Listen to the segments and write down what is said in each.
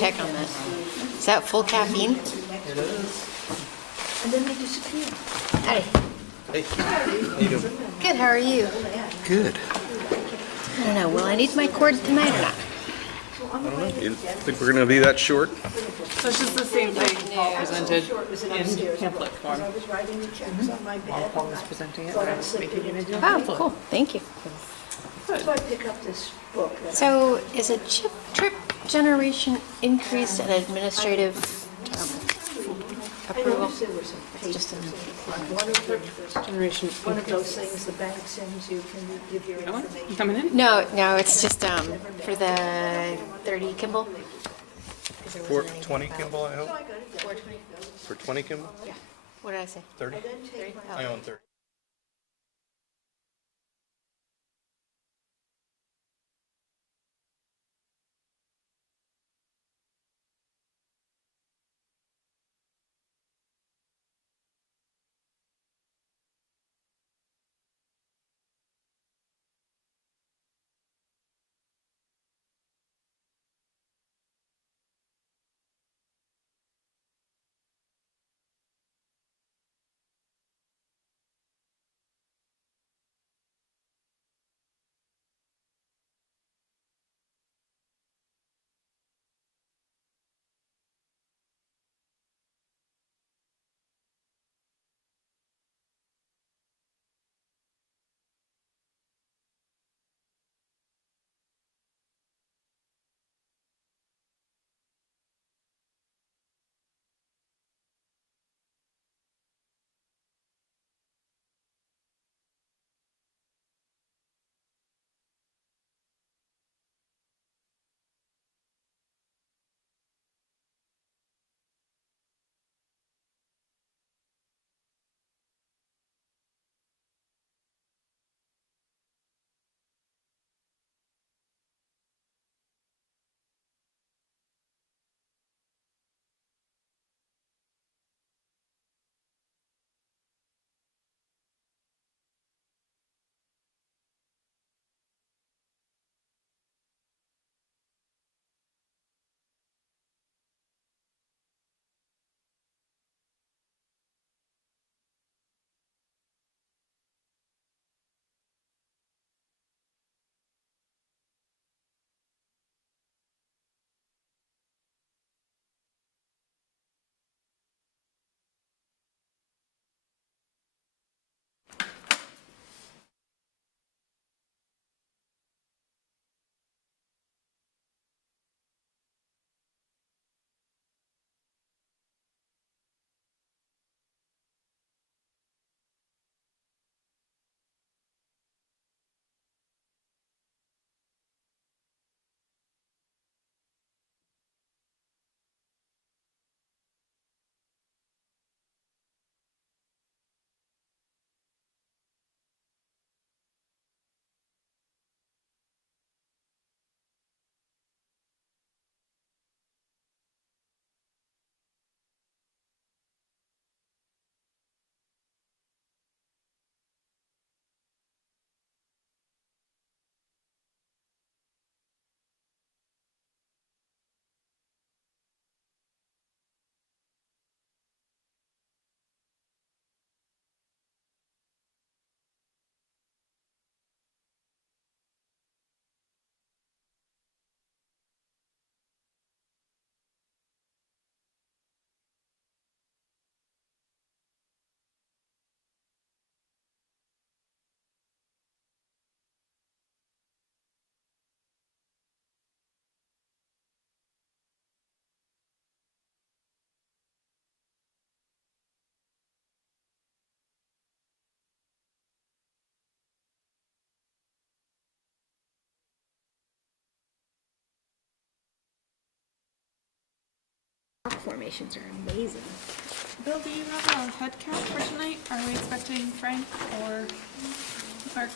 check on that. Is that full caffeine? It is. And then they disappear. Hi. Hey, how you doing? Good, how are you? Good. I don't know, will I need my cord tonight or not? I don't know. You think we're gonna be that short? So it's just the same thing Paul presented in pamphlet form. I was writing the checks on my bed. Paul was presenting it, but I was making it into a Oh, pamphlet. cool, thank you. So I pick up this book. that So is a chip trip generation increase an administrative I approval? noticed there were some It's just papers. an- One of the- Generation. one of those things the bank sends you, can you give your You information? coming in? No, it's just for the 30 Kimball. 'Cause there wasn't any 420 about- Kimball, I hope? 420? For 20 Kimball? Yeah. What did I say? 30? Oh. I own 30. Rock formations are amazing. Bill, do you have a head count for tonight? Are we expecting Frank or Mark?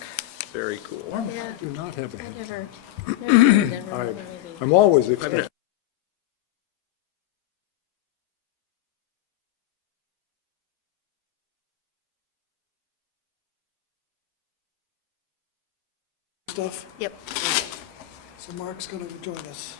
Very cool. Yeah, Do not have a I hand. never been in Denver, maybe. I'm always expecting. Stuff, Yep. so Mark's gonna join us.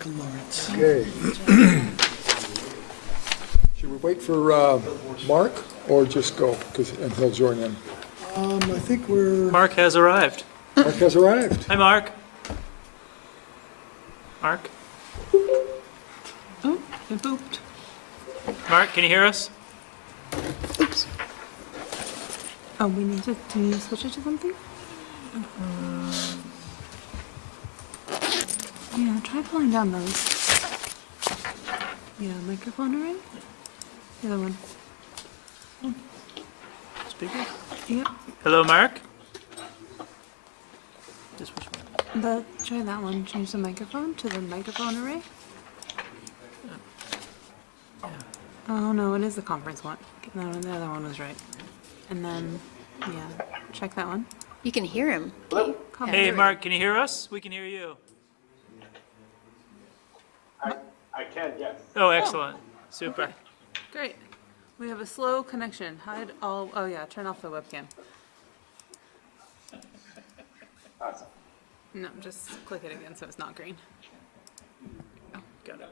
Michael Lawrence. Okay. Should we wait for Mark or just go? And he'll join in. I think we're, Mark has arrived. Mark has arrived. Hi, Mark. Mark? Oh, it booped. Mark, can you hear us? Oops. Oh, we need to, do we need to switch it to something? Yeah, try pulling down those. Yeah, microphone array? The other one. Speaker? Yep. Hello, Mark? Just which one? Try that one. Change the microphone to the microphone array. Oh no, it is the conference one. No, the other one was right. And then, yeah, check that one. You can hear him. Hey, Mark, can you hear us? We can hear you. I can, yes. Oh, excellent. Super. Great. We have a slow connection. Hide all, oh yeah, turn off the webcam. Awesome. No, just click it again so it's not green. Got it.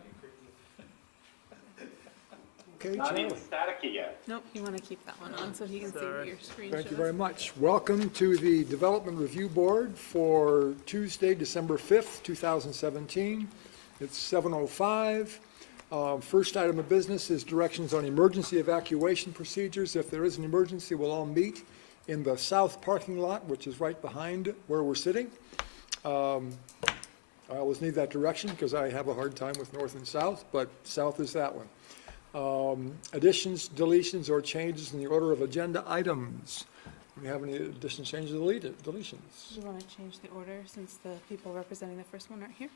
Okay, Not Charlie. even staticky yet. Nope, you want to keep that one on so he can see what your screen Thank you shows. very much. Welcome to the Development Review Board for Tuesday, December 5th, 2017. It's 7:05. First item of business is directions on emergency evacuation procedures. If there is an emergency, we'll all meet in the south parking lot, which is right behind where we're sitting. I always need that direction because I have a hard time with north and south, but south is that one. Additions, deletions, or changes in the order of agenda items. Do we have any additions, changes, or deletions? Do you want to change the order since the people representing the first one aren't here?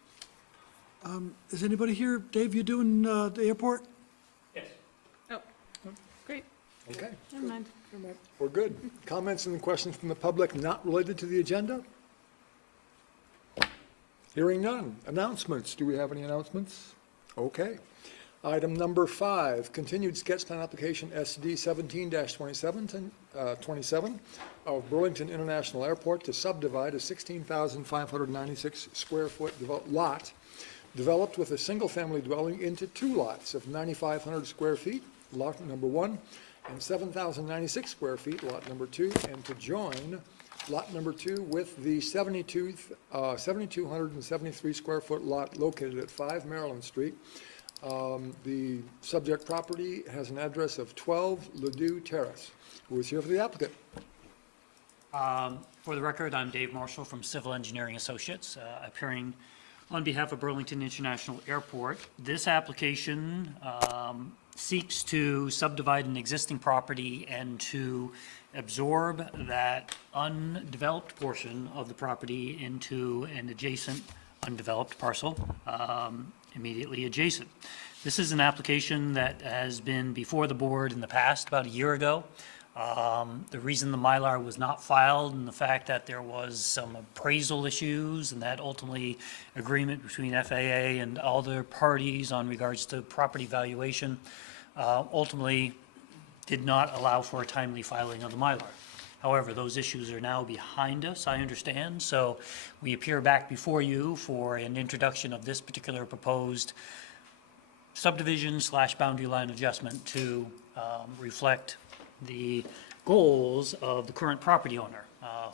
is anybody here? Dave, you doing the airport? Oh, great. Okay, Never mind. we're good. Comments and questions from the public not related to the agenda? Hearing none. Announcements. Do we have any announcements? Okay. Item number 5, continued sketch plan application SD 17-27 of Burlington International Airport to subdivide a 16,596 square foot lot developed with a single-family dwelling into 2 lots of 9,500 square feet, lot number 1, and 7,096 square feet, lot number 2, and to join lot number 2 with the 7,273 square foot lot located at 5 Maryland Street. The subject property has an address of 12 Ladue Terrace. Who is here for the applicant? For the record, I'm Dave Marshall from Civil Engineering Associates, appearing on behalf of Burlington International Airport. This application seeks to subdivide an existing property and to absorb that undeveloped portion of the property into an adjacent undeveloped parcel immediately adjacent. This is an application that has been before the board in the past, about a year ago. The reason the Mylar was not filed and the fact that there was some appraisal issues and that ultimately agreement between FAA and other parties on regards to property valuation ultimately did not allow for a timely filing of the Mylar. However, those issues are now behind us, I understand, so we appear back before you for an introduction of this particular proposed subdivision / boundary line adjustment to reflect the goals of the current property owner,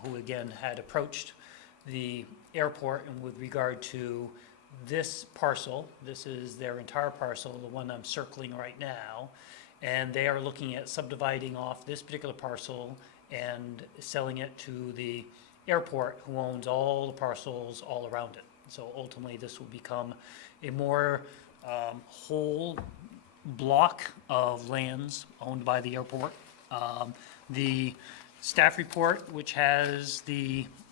who again had approached the airport and with regard to this parcel. This is their entire parcel, the one I'm circling right now, and they are looking at subdividing off this particular parcel and selling it to the airport, who owns all the parcels all around it. So ultimately, this will become a more whole block of lands owned by the airport. The staff report, which has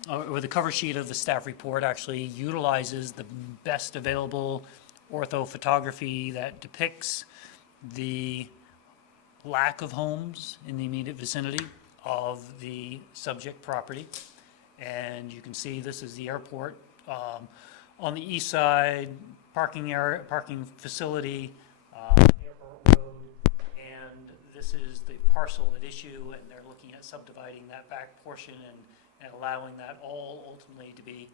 or the cover sheet of the staff report actually utilizes the best available orthophotography that depicts the lack of homes in the immediate vicinity of the subject property. And you can see this is the airport. On the east side, parking area, parking facility, Airport Road, and this is the parcel at issue, and they're looking at subdividing that back portion and allowing that all ultimately to be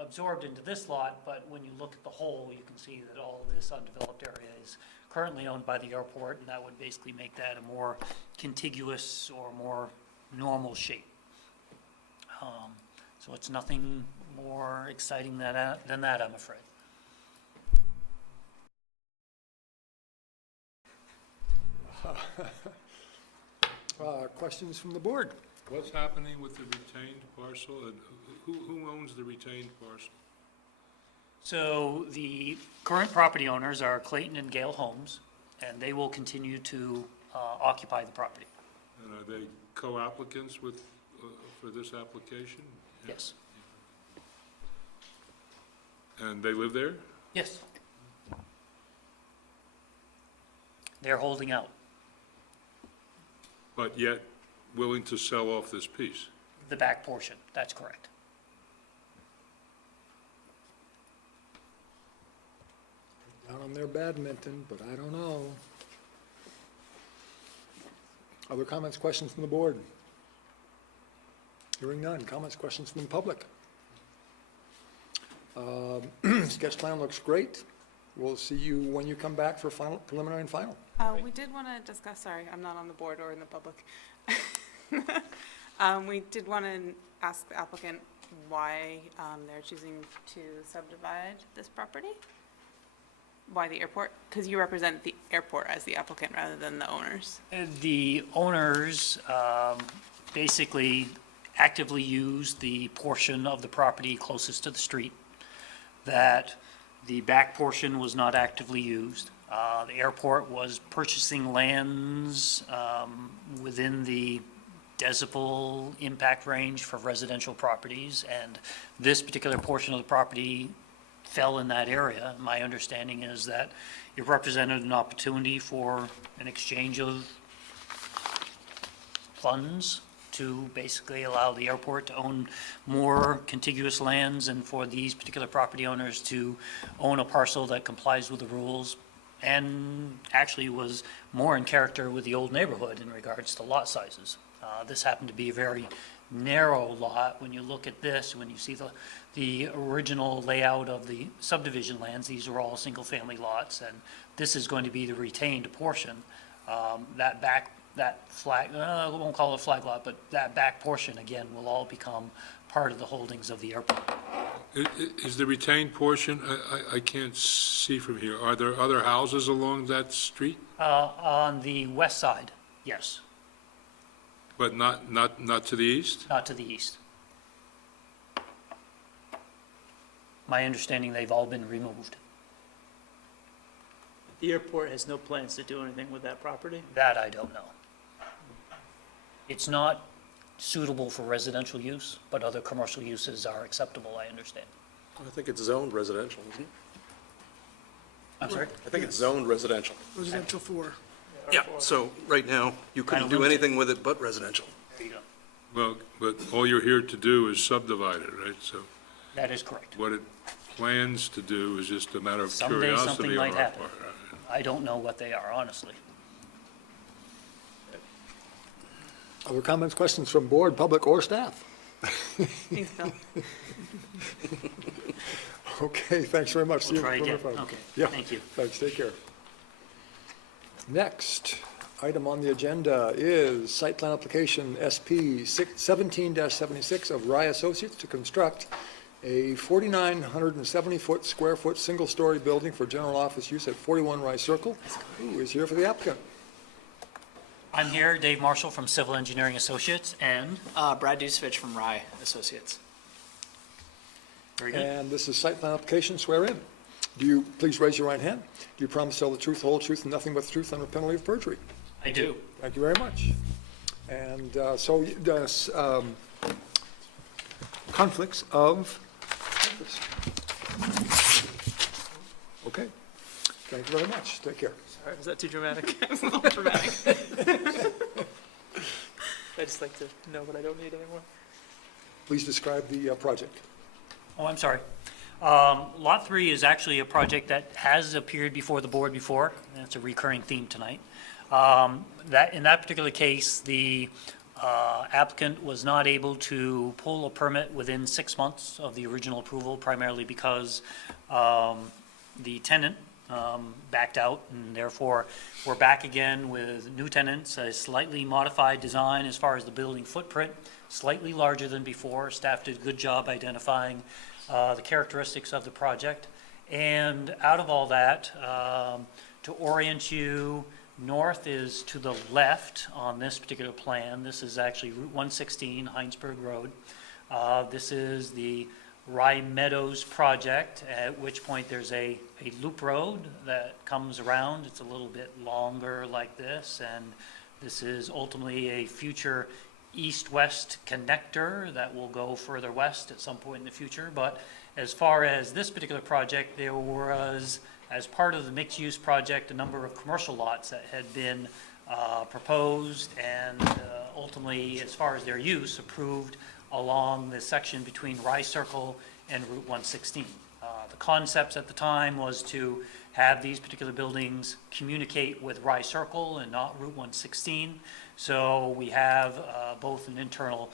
absorbed into this lot, but when you look at the whole, you can see that all of this undeveloped area is currently owned by the airport, and that would basically make that a more contiguous or more normal shape. So it's nothing more exciting than that, I'm afraid. Questions from the board? What's happening with the retained parcel, and who owns the retained parcel? So the current property owners are Clayton and Gale Homes, and they will continue to occupy the property. And are they co-applicants with, for this application? Yes. And they live there? Yes. They're holding out. But yet willing to sell off this piece? The back portion, that's correct. Down on their badminton, but I don't know. Other comments, questions from the board? Hearing none. Comments, questions from the public? Sketch plan looks great. We'll see you when you come back for final, preliminary and final. We did want to discuss, sorry, I'm not on the board or in the public. We did want to ask the applicant why they're choosing to subdivide this property? Why the airport? Because you represent the airport as the applicant rather than the owners. The owners basically actively use the portion of the property closest to the street, that the back portion was not actively used. The airport was purchasing lands within the decibel impact range for residential properties, and this particular portion of the property fell in that area. My understanding is that it represented an opportunity for an exchange of funds to basically allow the airport to own more contiguous lands and for these particular property owners to own a parcel that complies with the rules and actually was more in character with the old neighborhood in regards to lot sizes. This happened to be a very narrow lot. When you look at this, when you see the original layout of the subdivision lands, these are all single-family lots, and this is going to be the retained portion. That flag, I won't call it a flag lot, but that back portion, again, will all become part of the holdings of the airport. Is the retained portion, I can't see from here, are there other houses along that street? On the west side, yes, But not to the east? not to the east. My understanding, they've all been removed. The airport has no plans to do anything with that property? That I don't know. It's not suitable for residential use, but other commercial uses are acceptable, I understand. I think it's zoned residential, isn't it? I'm sorry? I think it's zoned residential. Residential 4. Yeah, so right now, you couldn't do anything with it but residential. There you go. Well, but all you're here to do is subdivide it, right? So That is correct. what it plans to do is just a matter of Someday curiosity something on might our happen. part. I don't know what they are, honestly. Other comments, questions from board, public, or staff? Thanks, Bill. Okay, thanks very much. See you Try from the again. front. Okay, Yeah, thank you. thanks, take care. Next item on the agenda is site plan application SP 17-76 of Rye Associates to construct a 4,970 square foot single-story building for general office use at 41 Rye Circle. Who is here for the applicant? I'm here, Dave Marshall from Civil Engineering Associates, and Brad Dusevich from Rye Associates. very good. And this is site plan application, swear in. Do you, please raise your right hand. Do you promise to tell the truth, the whole truth, and nothing but the truth under penalty of perjury? I do. Thank you very much. And so the conflicts of interest. Okay. Thank you very much. Take care. Sorry, was that too dramatic? It's a little dramatic. I just like to know what I don't need anymore. Please describe the project. Oh, I'm sorry. Lot 3 is actually a project that has appeared before the board before, and it's a recurring theme tonight. In that particular case, the Applicant was not able to pull a permit within 6 months of the original approval, primarily because the tenant backed out, and therefore we're back again with new tenants, a slightly modified design as far as the building footprint, slightly larger than before. Staff did a good job identifying the characteristics of the project. And out of all that, to orient you, north is to the left on this particular plan. This is actually Route 116, Heinsberg Road. This is the Rye Meadows project, at which point there's a loop road that comes around. It's a little bit longer like this, and this is ultimately a future east-west connector that will go further west at some point in the future. But as far as this particular project, there was, as part of the mixed-use project, a number of commercial lots that had been proposed and ultimately, as far as their use, approved along the section between Rye Circle and Route 116. The concepts at the time was to have these particular buildings communicate with Rye Circle and not Route 116. So we have both an internal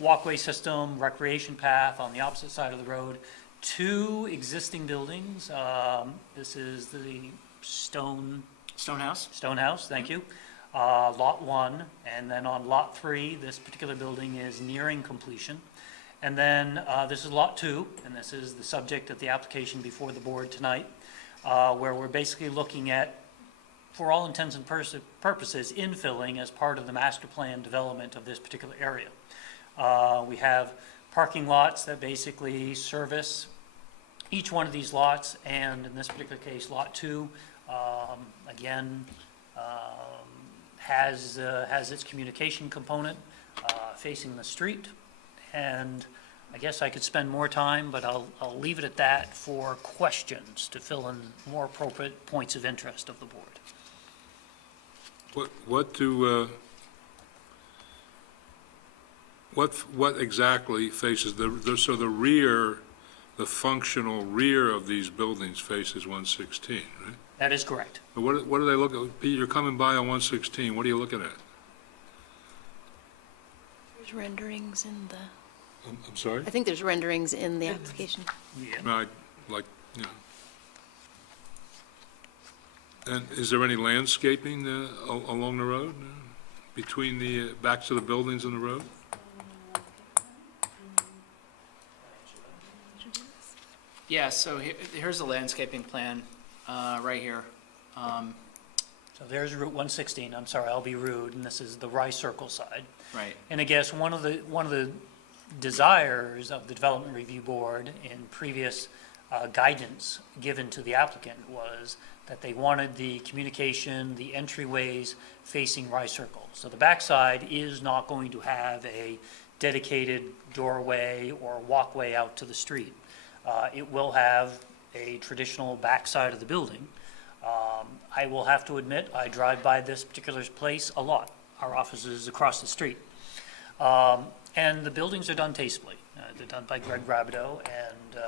walkway system, recreation path on the opposite side of the road, 2 existing buildings. This is the Stonehouse? Stonehouse, thank you. Lot 1, and then on Lot 3, this particular building is nearing completion. And then this is Lot 2, and this is the subject of the application before the board tonight, where we're basically looking at, for all intents and purposes, infilling as part of the master plan development of this particular area. We have parking lots that basically service each one of these lots, and in this particular case, Lot 2, again, has its communication component facing the street. And I guess I could spend more time, but I'll leave it at that for questions to fill in more appropriate points of interest of the board. What exactly faces so the rear, the functional rear of these buildings faces 116, right? That is correct. But what do they look at? Pete, you're coming by on 116, what are you looking at? There's renderings in the, I'm sorry? I think there's renderings in the application. Yeah. No, And is there any landscaping along the road, between the backs of the buildings and the road? Yeah, so here's the landscaping plan, right here. So there's Route 116, I'm sorry, I'll be rude, and this is the Rye Circle side. Right. And I guess one of the desires of the Development Review Board in previous guidance given to the applicant was that they wanted the communication, the entryways facing Rye Circle. So the backside is not going to have a dedicated doorway or walkway out to the street. It will have a traditional backside of the building. I will have to admit, I drive by this particular place a lot. Our office is across the street. And the buildings are done tastefully. They're done by Greg Rabideau, and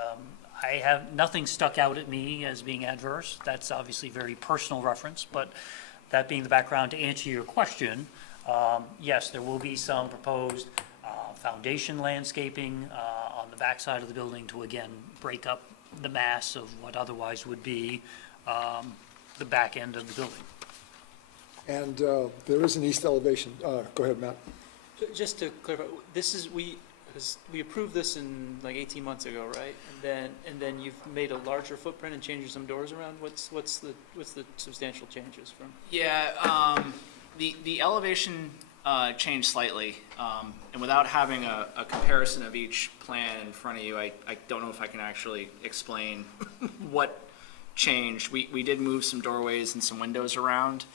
I have nothing stuck out at me as being adverse. That's obviously very personal reference, but that being the background, to answer your question, yes, there will be some proposed foundation landscaping on the backside of the building to, again, break up the mass of what otherwise would be the back end of the building. And there is an east elevation. Go ahead, Matt. Just to clarify, this is, we approved this in like 18 months ago, right? And then you've made a larger footprint and changed some doors around? What's the substantial changes from? Yeah, the elevation changed slightly, and without having a comparison of each plan in front of you, I don't know if I can actually explain what changed. We did move some doorways and some windows around.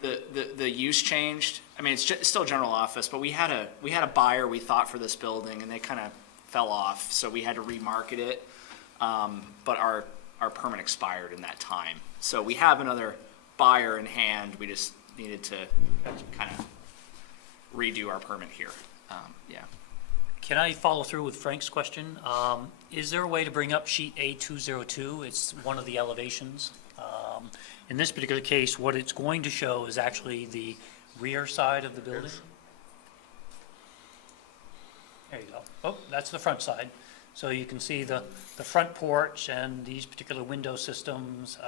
The use changed. I mean, it's still general office, but we had a buyer we thought for this building, and they kind of fell off, so we had to remarket it. But our permit expired in that time, so we have another buyer in hand. We just needed to kind of redo our permit here. Yeah. Can I follow through with Frank's question? Is there a way to bring up sheet A202? It's one of the elevations. In this particular case, what it's going to show is actually the rear side of the building. There you go. Oh, that's the front side. So you can see the front porch and these particular window systems,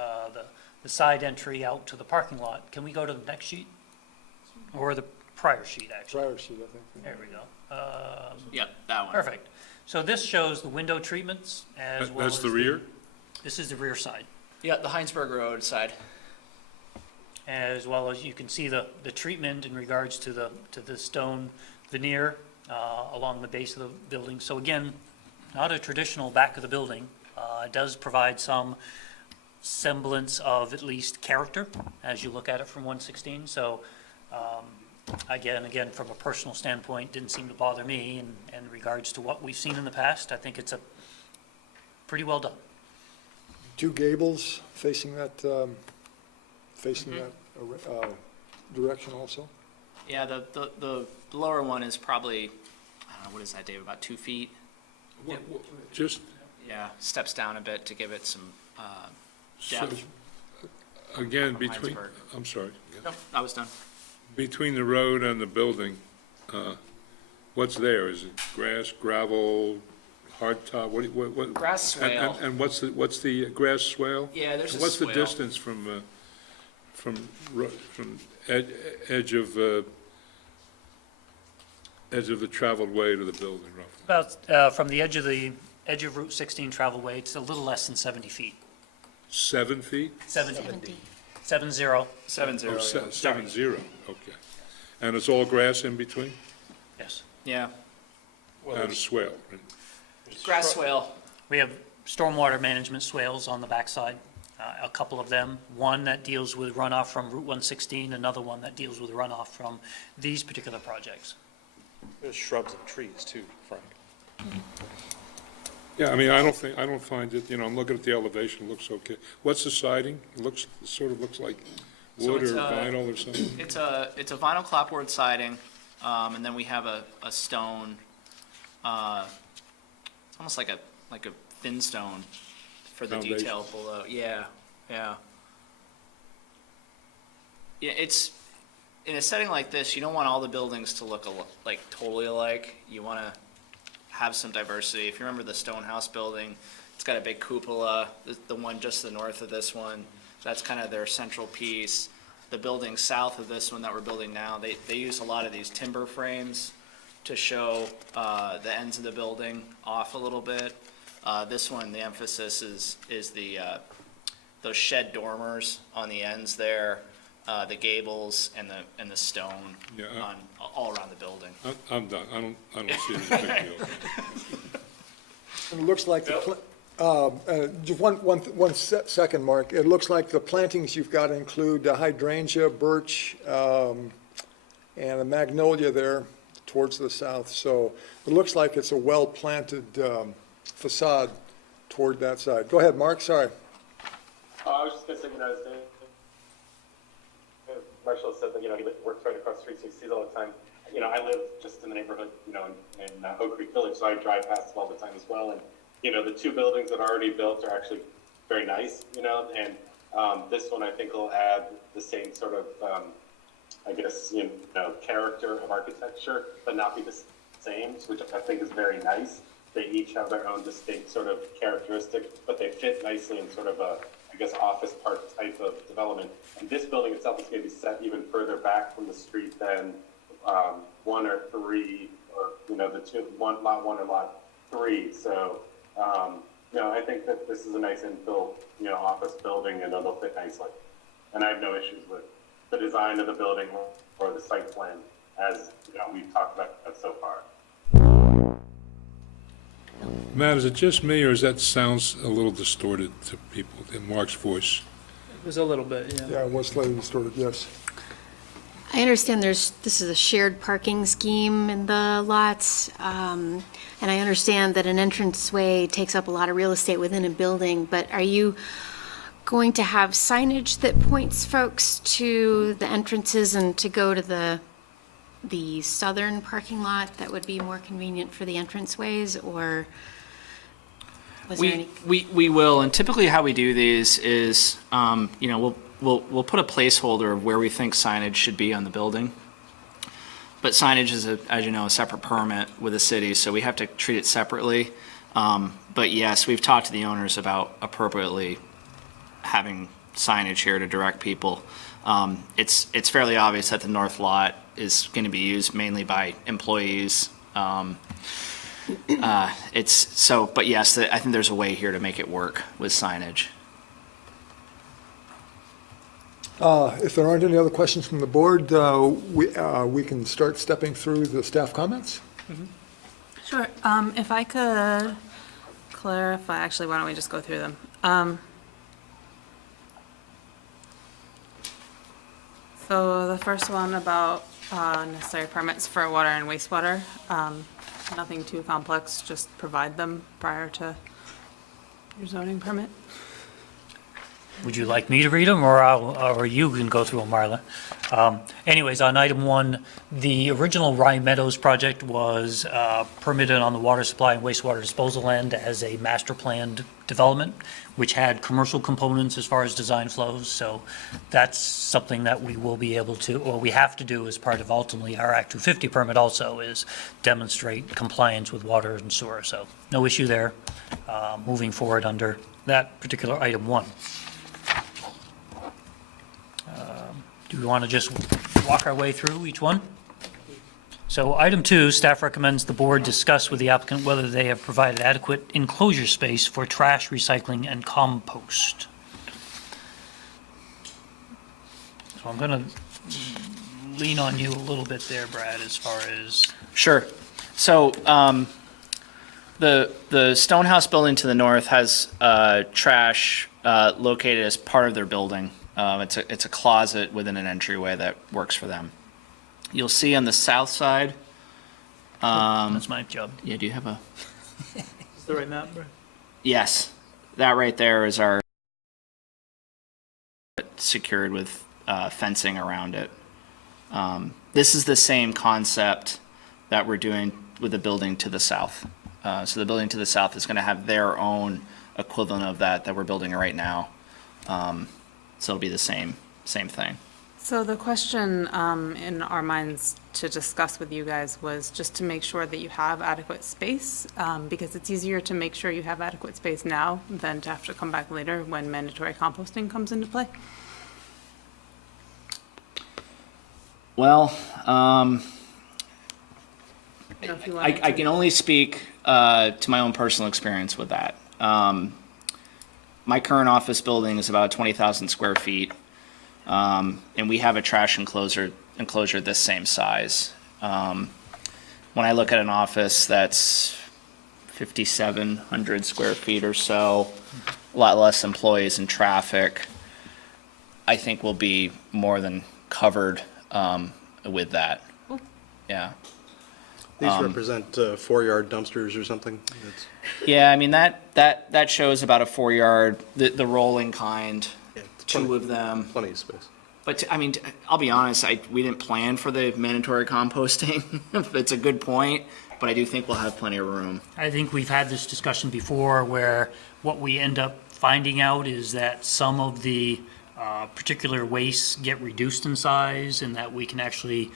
the side entry out to the parking lot. Can we go to the next sheet? Or the prior sheet, actually? Prior sheet, I think. There we go. Yep, that one. Perfect. So this shows the window treatments as well as. That's the rear? This is the rear side. Yeah, the Heinsberg Road side. As well as you can see the treatment in regards to the stone veneer along the base of the building. So again, not a traditional back of the building. It does provide some semblance of at least character as you look at it from 116. So again, from a personal standpoint, didn't seem to bother me. And in regards to what we've seen in the past, I think it's a pretty well done. Two gables facing that direction also? Yeah, the lower one is probably, I don't know, what is that, Dave, about 2 feet? Just, Yeah, steps down a bit to give it some so, depth. again, From between, Heinsberg. I'm sorry. No, I was done. Between the road and the building, what's there? Is it grass, gravel, hardtop? What? Grass swale. And what's the grass swale? Yeah, there's a What's the swale. distance from edge of the traveled way to the building, roughly? About from the edge of Route 16 travelway, it's a little less than 70 feet. 7 feet? 70. 70. 70. 7-0. Oh, 7-0, okay. And it's all grass in between? Yes. Yeah, And a swale, right? grass swale. We have stormwater management swales on the backside, a couple of them. One that deals with runoff from Route 116, another one that deals with runoff from these particular projects. There's shrubs and trees too, Frank. Yeah, I mean, I don't find it, I'm looking at the elevation, it looks okay. What's the siding? It sort of looks like So wood it's or a- vinyl or something? It's a vinyl clapboard siding, and then we have a stone, it's almost like a thin stone for the Foundation. detail below. Yeah. Yeah, it's, in a setting like this, you don't want all the buildings to look like totally alike. You want to have some diversity. If you remember the Stone House building, it's got a big cupola, the one just to the north of this one. So that's kind of their central piece. The building south of this one that we're building now, they use a lot of these timber frames to show the ends of the building off a little bit. This one, the emphasis is those shed dormers on the ends there, the gables and the stone Yeah, on all around the building. I'm done, I don't see it as a big deal. And it looks like just one second, Mark. It looks like the plantings you've got include hydrangea, birch, and a magnolia there towards the south. So it looks like it's a well-planted facade toward that side. Go ahead, Mark, sorry. I was just gonna say, Marshall said that, he works right across the street, so he sees all the time. I live just in the neighborhood, in Oak Creek Village, so I drive past it all the time as well. And, the two buildings that are already built are actually very nice, and this one I think will add the same sort of, character of architecture, but not be the same, which I think is very nice. They each have their own distinct sort of characteristic, but they fit nicely in sort of a, office park type of development. And this building itself is going to be set even further back from the street than one or three, or the two, lot one or lot three. So I think that this is a nice infill office building, and it'll fit nicely. And I have no issues with the design of the building or the site plan, as we've talked about so far. Matt, is it just me, or is that sounds a little distorted to people in Mark's voice? It was a little bit, yeah. Yeah, it was slightly distorted, yes. I understand this is a shared parking scheme in the lots, and I understand that an entranceway takes up a lot of real estate within a building, but are you going to have signage that points folks to the entrances and to go to the southern parking lot that would be more convenient for the entranceways, or? Was there any? We will, and typically how we do these is, you know, we'll put a placeholder of where we think signage should be on the building. But signage is, as you know, a separate permit with the city, so we have to treat it separately. But yes, we've talked to the owners about appropriately having signage here to direct people. It's fairly obvious that the north lot is going to be used mainly by employees. But yes, I think there's a way here to make it work with signage. If there aren't any other questions from the board, we can start stepping through the staff comments. Sure. If I could clarify, actually, why don't we just go through them? So the first one about necessary permits for water and wastewater. Nothing too complex, just provide them prior to your zoning permit. Would you like me to read them, or you can go through them, Marla? Anyways, on item 1, the original Rye Meadows project was permitted on the water supply and wastewater disposal end as a master planned development, which had commercial components as far as design flows. So that's something that we will be able to, or we have to do as part of ultimately our Act 250 permit also, is demonstrate compliance with water and sewer. So no issue there, moving forward under that particular item 1. Do we want to just walk our way through each one? So item 2, staff recommends the board discuss with the applicant whether they have provided adequate enclosure space for trash, recycling, and compost. So I'm going to lean on you a little bit there, Brad, as far as... Sure. So the Stonehouse building to the north has trash located as part of their building. It's a closet within an entryway that works for them. You'll see on the south side. That's my job. Yeah, do you have a? Is the right map, Brad? Yes, that right there is our secured with fencing around it. This is the same concept that we're doing with the building to the south. So the building to the south is going to have their own equivalent of that we're building right now. So it'll be the same thing. So the question in our minds to discuss with you guys was just to make sure that you have adequate space, because it's easier to make sure you have adequate space now than to have to come back later when mandatory composting comes into play. Well, If you I wanted can only speak to my own personal experience with that. My current office building is about 20,000 square feet, and we have a trash enclosure this same size. When I look at an office that's 5,700 square feet or so, a lot less employees and traffic, I think we'll be more than covered with that. Cool. Yeah. These represent 4-yard dumpsters or something? Yeah, I mean, that shows about a 4-yard, the rolling kind, Yeah, it's 2 of them. Plenty of space. But, I mean, I'll be honest, we didn't plan for the mandatory composting. It's a good point, but I do think we'll have plenty of room. I think we've had this discussion before where what we end up finding out is that some of the particular wastes get reduced in size and that we can actually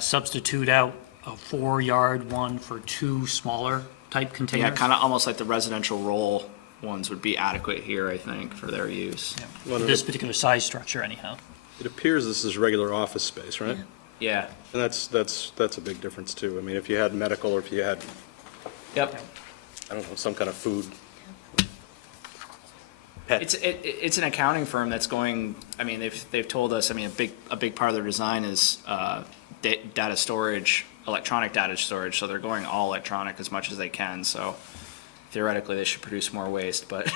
substitute out a 4-yard one for 2 smaller type containers. Yeah, kind of almost like the residential roll ones would be adequate here, I think, for their use. Yeah. This particular size structure anyhow. It appears this is regular office space, right? Yeah. And that's a big difference too. I mean, if you had medical or if you had, Yep. I don't know, some kind of food. It's an accounting firm that's going, I mean, they've told us, I mean, a big part of their design is data storage, electronic data storage, so they're going all electronic as much as they can, so theoretically they should produce more waste, but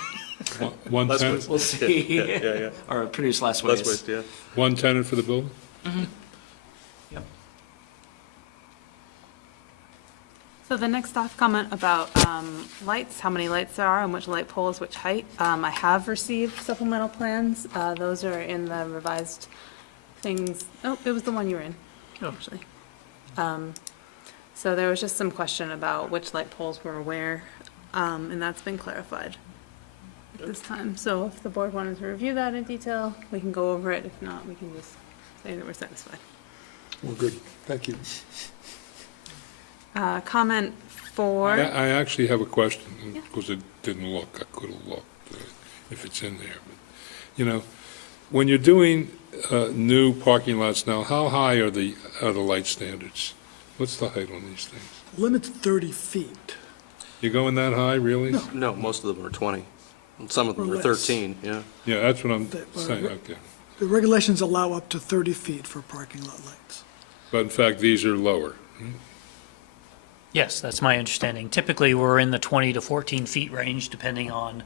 One Less tenant, waste. we'll see. Yeah. Or produce less Less waste. waste, yeah. one tenant for the building? Yep. So the next staff comment about lights, how many lights there are and which light poles, which height. I have received supplemental plans. Those are in the revised things. Oh, it was the one you were in, actually. So there was just some question about which light poles were where. and that's been clarified at this time. So if the board wanted to review that in detail, we can go over it. If not, we can just say that we're satisfied. Well, good, thank you. Comment for, I actually have a question, because it didn't look, I could have looked if it's in there. But you know, when you're doing new parking lots now, how high are the light standards? What's the height on these things? Limit's 30 feet. You going that high, really? No. No, most of them are 20. And some of them Or are less. 13, yeah. Yeah, that's what I'm The- saying, okay. The regulations allow up to 30 feet for parking lot lights. But in fact, these are lower. Yes, that's my understanding. Typically, we're in the 20 to 14 feet range, depending on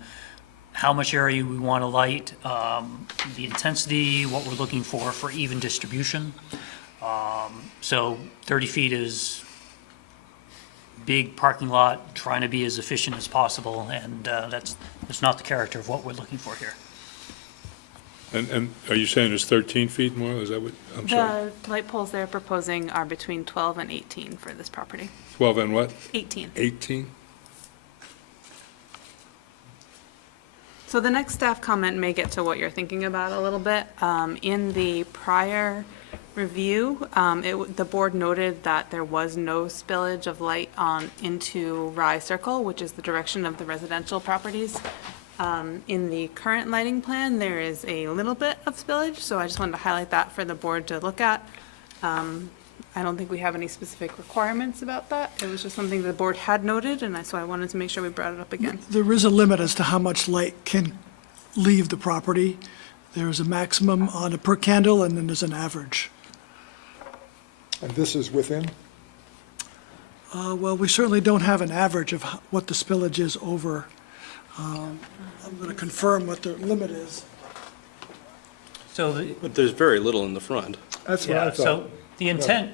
how much area we want to light, the intensity, what we're looking for even distribution. So 30 feet is big parking lot, trying to be as efficient as possible, and that's not the character of what we're looking for here. And are you saying it's 13 feet more? Is that what, I'm sorry? the light poles they're proposing are between 12 and 18 for this property. 12 and what? 18. 18? So the next staff comment may get to what you're thinking about a little bit. In the prior review, the board noted that there was no spillage of light into Rye Circle, which is the direction of the residential properties. In the current lighting plan, there is a little bit of spillage, so I just wanted to highlight that for the board to look at. I don't think we have any specific requirements about that. It was just something the board had noted, and so I wanted to make sure we brought it up again. There is a limit as to how much light can leave the property. There's a maximum on a per candle, and then there's an average. And this is within? Well, we certainly don't have an average of what the spillage is over. I'm going to confirm what the limit is. So, But there's very little in the front. That's what I yeah, thought. so the intent,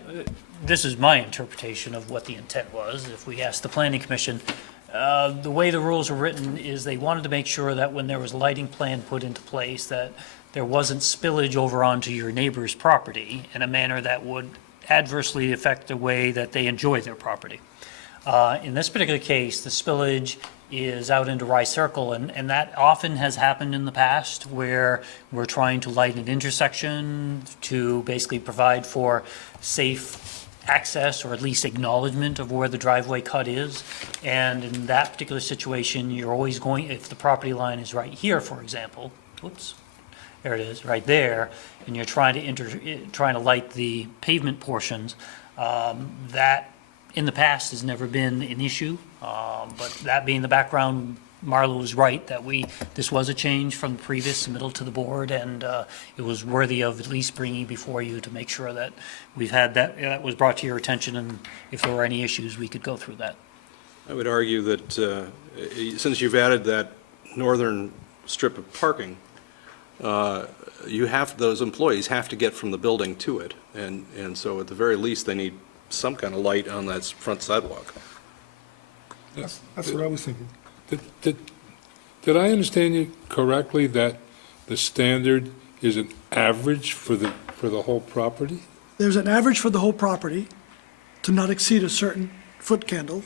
this is my interpretation of what the intent was. If we asked the planning commission, the way the rules are written is they wanted to make sure that when there was a lighting plan put into place, that there wasn't spillage over onto your neighbor's property in a manner that would adversely affect the way that they enjoy their property. In this particular case, the spillage is out into Rye Circle, and that often has happened in the past where we're trying to light an intersection to basically provide for safe access or at least acknowledgement of where the driveway cut is. And in that particular situation, you're always going, if the property line is right here, for example, whoops, there it is, right there, and you're trying to light the pavement portions, that in the past has never been an issue. But that being the background, Marla was right that this was a change from the previous submittal to the board, and it was worthy of at least bringing before you to make sure that we've had that was brought to your attention, and if there were any issues, we could go through that. I would argue that since you've added that northern strip of parking, those employees have to get from the building to it. And so at the very least, they need some kind of light on that front sidewalk. That's what I was thinking. Did I understand you correctly that the standard is an average for the whole property? There's an average for the whole property to not exceed a certain foot candle.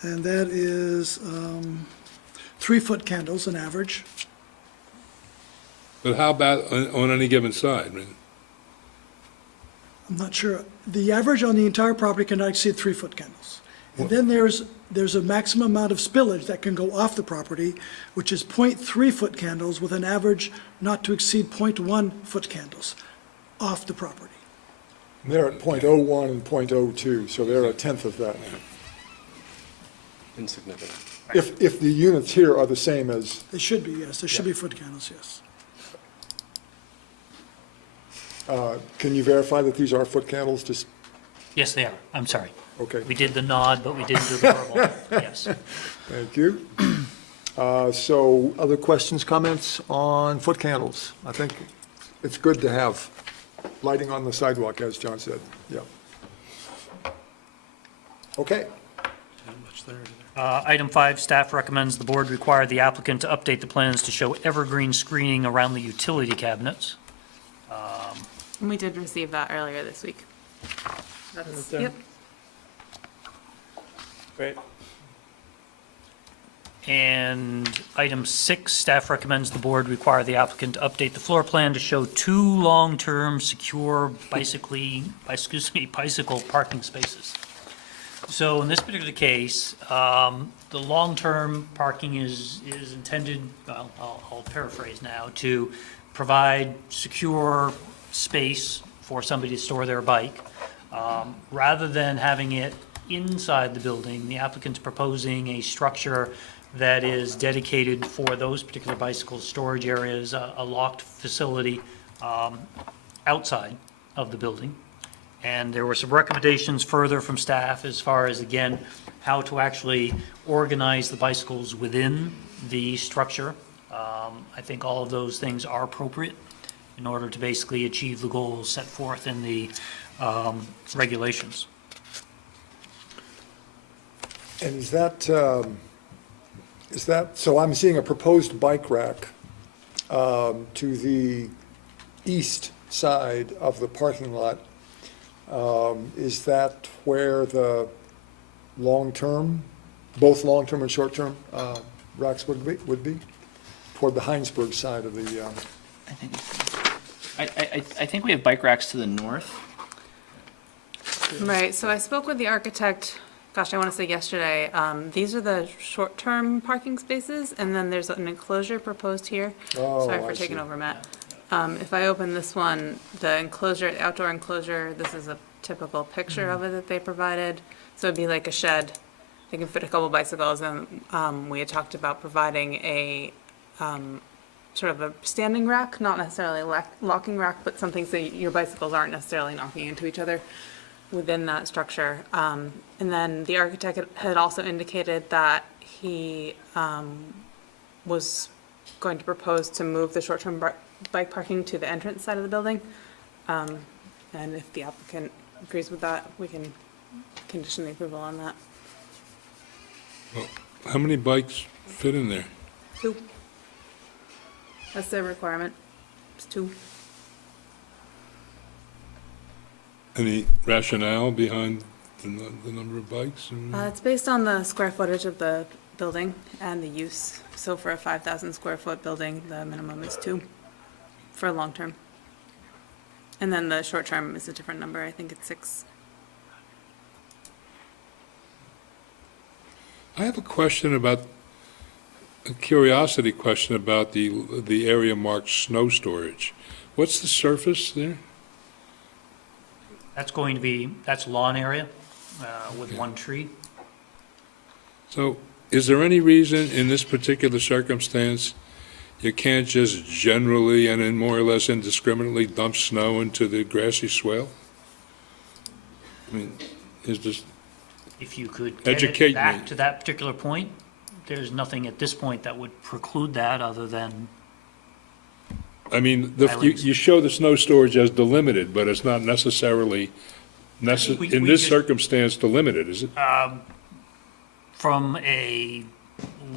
And that is 3 foot candles, an average. But how about on any given side? I mean, I'm not sure. The average on the entire property cannot exceed 3 foot candles. And then there's a maximum amount of spillage that can go off the property, which is 0.3 foot candles with an average not to exceed 0.1 foot candles off the property. They're at .01 and .02, so they're a tenth of that. Insignificant. If the units here are the same as, They should be, yes. There should be foot candles, yes. can you verify that these are foot candles? Just, Yes, they are. I'm sorry. okay, We did the nod, but we didn't do the verbal. Yes. thank you. So other questions, comments on foot candles? I think it's good to have lighting on the sidewalk, as John said, yeah. Okay, How much there is there? Item 5, staff recommends the board require the applicant to update the plans to show evergreen screening around the utility cabinets. And we did receive that earlier this week. That's, there. yep. Great. And item 6, staff recommends the board require the applicant to update the floor plan to show 2 long-term secure bicycle parking spaces. So in this particular case, the long-term parking is intended, well, I'll paraphrase now, to provide secure space for somebody to store their bike. Rather than having it inside the building, the applicant's proposing a structure that is dedicated for those particular bicycle storage areas, a locked facility outside of the building. And there were some recommendations further from staff as far as, again, how to actually organize the bicycles within the structure. I think all of those things are appropriate in order to basically achieve the goals set forth in the regulations. And is that, so I'm seeing a proposed bike rack to the east side of the parking lot. Is that where the long-term, both long-term and short-term racks would be? Toward the Heinsberg side of the, I think we have bike racks to the north. Right, so I spoke with the architect, gosh, I want to say yesterday. These are the short-term parking spaces, and then there's an enclosure proposed here. Oh, Sorry for I taking see. over, Matt. If I open this one, the enclosure, the outdoor enclosure, this is a typical picture of it that they provided. So it'd be like a shed. They can fit a couple bicycles, and we had talked about providing a sort of a standing rack, not necessarily a locking rack, but something so your bicycles aren't necessarily knocking into each other within that structure. And then the architect had also indicated that he was going to propose to move the short-term bike parking to the entrance side of the building. And if the applicant agrees with that, we can condition the approval on that. How many bikes fit in there? 2. That's their requirement. It's 2. Any rationale behind the number of bikes? It's based on the square footage of the building and the use. So for a 5,000 square foot building, the minimum is 2 for long term. And then the short term is a different number. I think it's 6. I have a question about, a curiosity question about the area marked snow storage. What's the surface there? That's going to be, that's lawn area with one tree. So is there any reason in this particular circumstance you can't just generally and in more or less indiscriminately dump snow into the grassy swale? I mean, is this, If you could get Educate it back me. to that particular point, there's nothing at this point that would preclude that other than, I mean, Pilings. you show the snow storage as delimited, but it's not necessarily, in we this just- circumstance, delimited, is it? from a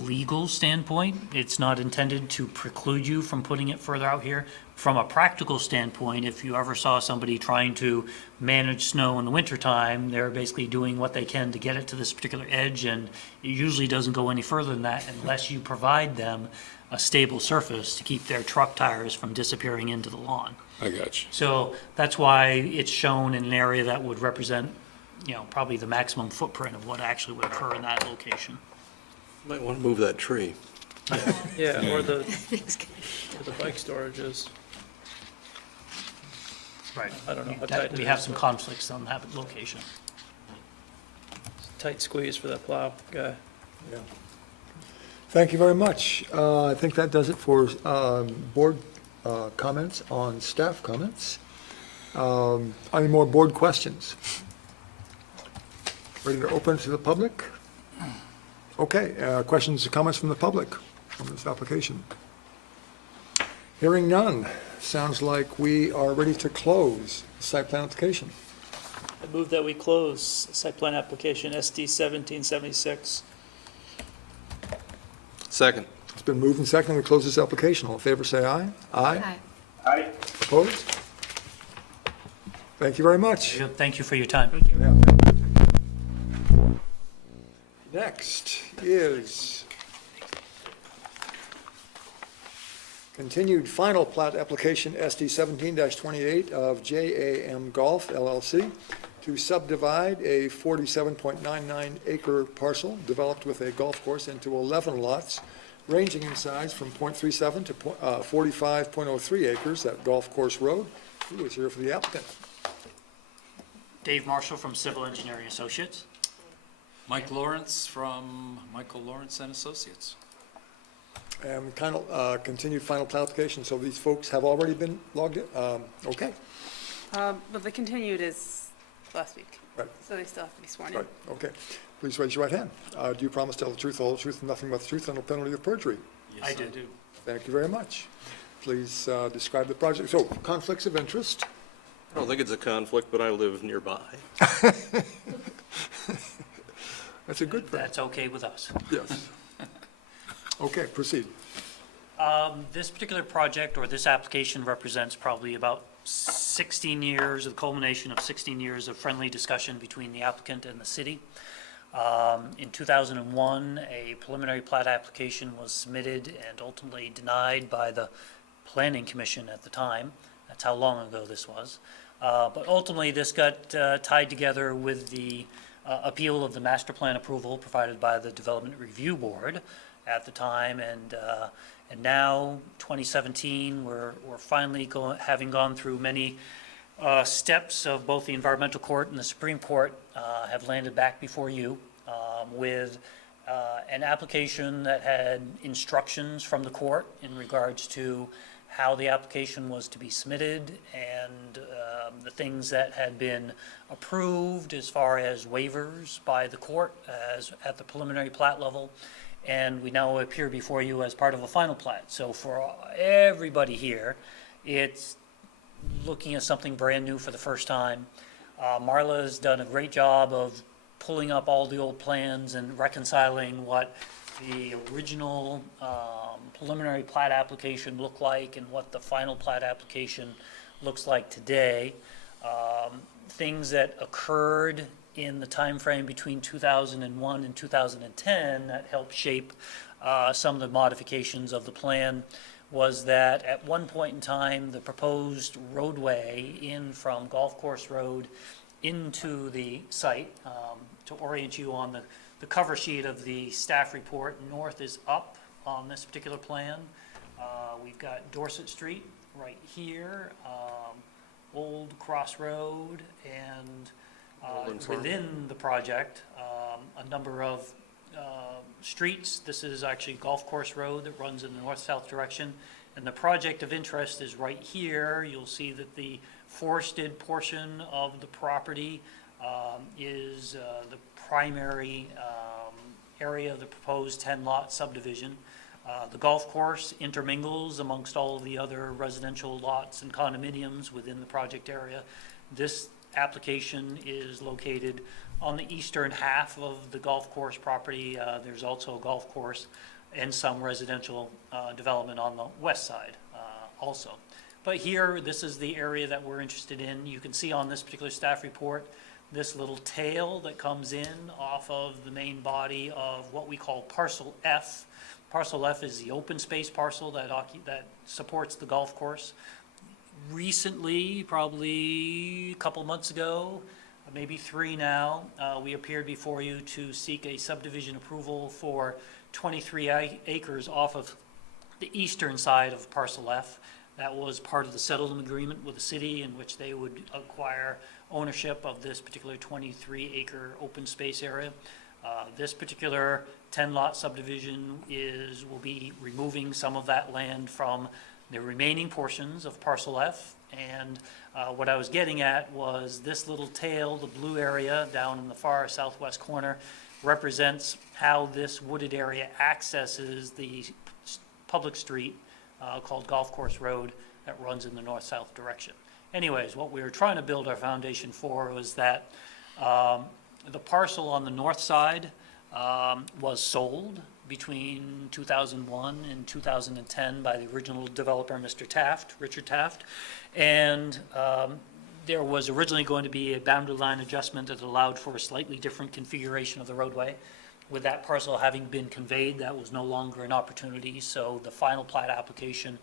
legal standpoint, it's not intended to preclude you from putting it further out here. From a practical standpoint, if you ever saw somebody trying to manage snow in the wintertime, they're basically doing what they can to get it to this particular edge, and it usually doesn't go any further than that unless you provide them a stable surface to keep their truck tires from disappearing into the lawn. I got you. So that's why it's shown in an area that would represent, probably the maximum footprint of what actually would occur in that location. Might want to move that tree. Yeah, or the bike storages. Right. I don't know how tight it We have is, some but- conflicts on that location. Tight squeeze for that plow guy. thank you very much. I think that does it for board comments on staff comments. Any more board questions? Ready to open to the public? Okay, questions or comments from the public on this application? Hearing none, sounds like we are ready to close the site plan application. I move that we close site plan application SD 1776. Second. It's been moved and seconded, we close this application. All in favor, say aye. Aye. Aye. Opposed? Thank you very much. Thank you for your time. Next is Continued final plat application SD 17-28 of JAM Golf LLC to subdivide a 47.99 acre parcel developed with a golf course into 11 lots, ranging in size from .37 to 45.03 acres at Golf Course Road. Who is here for the applicant? Dave Marshall from Civil Engineering Associates. Mike Lawrence from Michael Lawrence and Associates. And continued final plat application, so these folks have already been logged in? Okay, But the continued is last week. Right. So they still have to be sworn in. right, okay. Please raise your right hand. Do you promise to tell the truth, the whole truth, and nothing but the truth under penalty of perjury? Yes, I do. Thank you very much. Please describe the project. So, conflicts of interest? I don't think it's a conflict, but I live nearby. That's a good thing. That's okay with us. Yes. Okay, proceed. This particular project, or this application, represents probably about 16 years, the culmination of 16 years of friendly discussion between the applicant and the city. In 2001, a preliminary plat application was submitted and ultimately denied by the Planning Commission at the time. That's how long ago this was. But ultimately, this got tied together with the appeal of the master plan approval provided by the Development Review Board at the time, and now, 2017, we're finally having gone through many steps of both the Environmental Court and the Supreme Court, have landed back before you with an application that had instructions from the court in regards to how the application was to be submitted and the things that had been approved as far as waivers by the court as at the preliminary plat level. And we now appear before you as part of a final plat. So for everybody here, it's looking at something brand new for the first time. Marla's done a great job of pulling up all the old plans and reconciling what the original preliminary plat application looked like and what the final plat application looks like today. Things that occurred in the time frame between 2001 and 2010 that helped shape some of the modifications of the plan was that at one point in time, the proposed roadway in from Golf Course Road into the site, to orient you on the cover sheet of the staff report, north is up on this particular plan. We've got Dorset Street right here, Old Cross Road, and within the project, a number of streets. This is actually Golf Course Road that runs in the north-south direction. And the project of interest is right here. You'll see that the forested portion of the property is the primary area of the proposed 10-lot subdivision. The golf course intermingles amongst all of the other residential lots and condominiums within the project area. This application is located on the eastern half of the golf course property. There's also a golf course and some residential development on the west side also. But here, this is the area that we're interested in. You can see on this particular staff report, this little tail that comes in off of the main body of what we call Parcel F. Parcel F is the open space parcel that supports the golf course. Recently, probably a couple months ago, maybe 3 now, we appeared before you to seek a subdivision approval for 23 acres off of the eastern side of Parcel F. That was part of the settlement agreement with the city in which they would acquire ownership of this particular 23-acre open space area. This particular 10-lot subdivision will be removing some of that land from the remaining portions of Parcel F. And what I was getting at was this little tail, the blue area down in the far southwest corner, represents how this wooded area accesses the public street called Golf Course Road that runs in the north-south direction. Anyways, what we were trying to build our foundation for was that the parcel on the north side was sold between 2001 and 2010 by the original developer, Mr. Taft, Richard Taft. And there was originally going to be a boundary line adjustment that allowed for a slightly different configuration of the roadway. With that parcel having been conveyed, that was no longer an opportunity, so the final plat application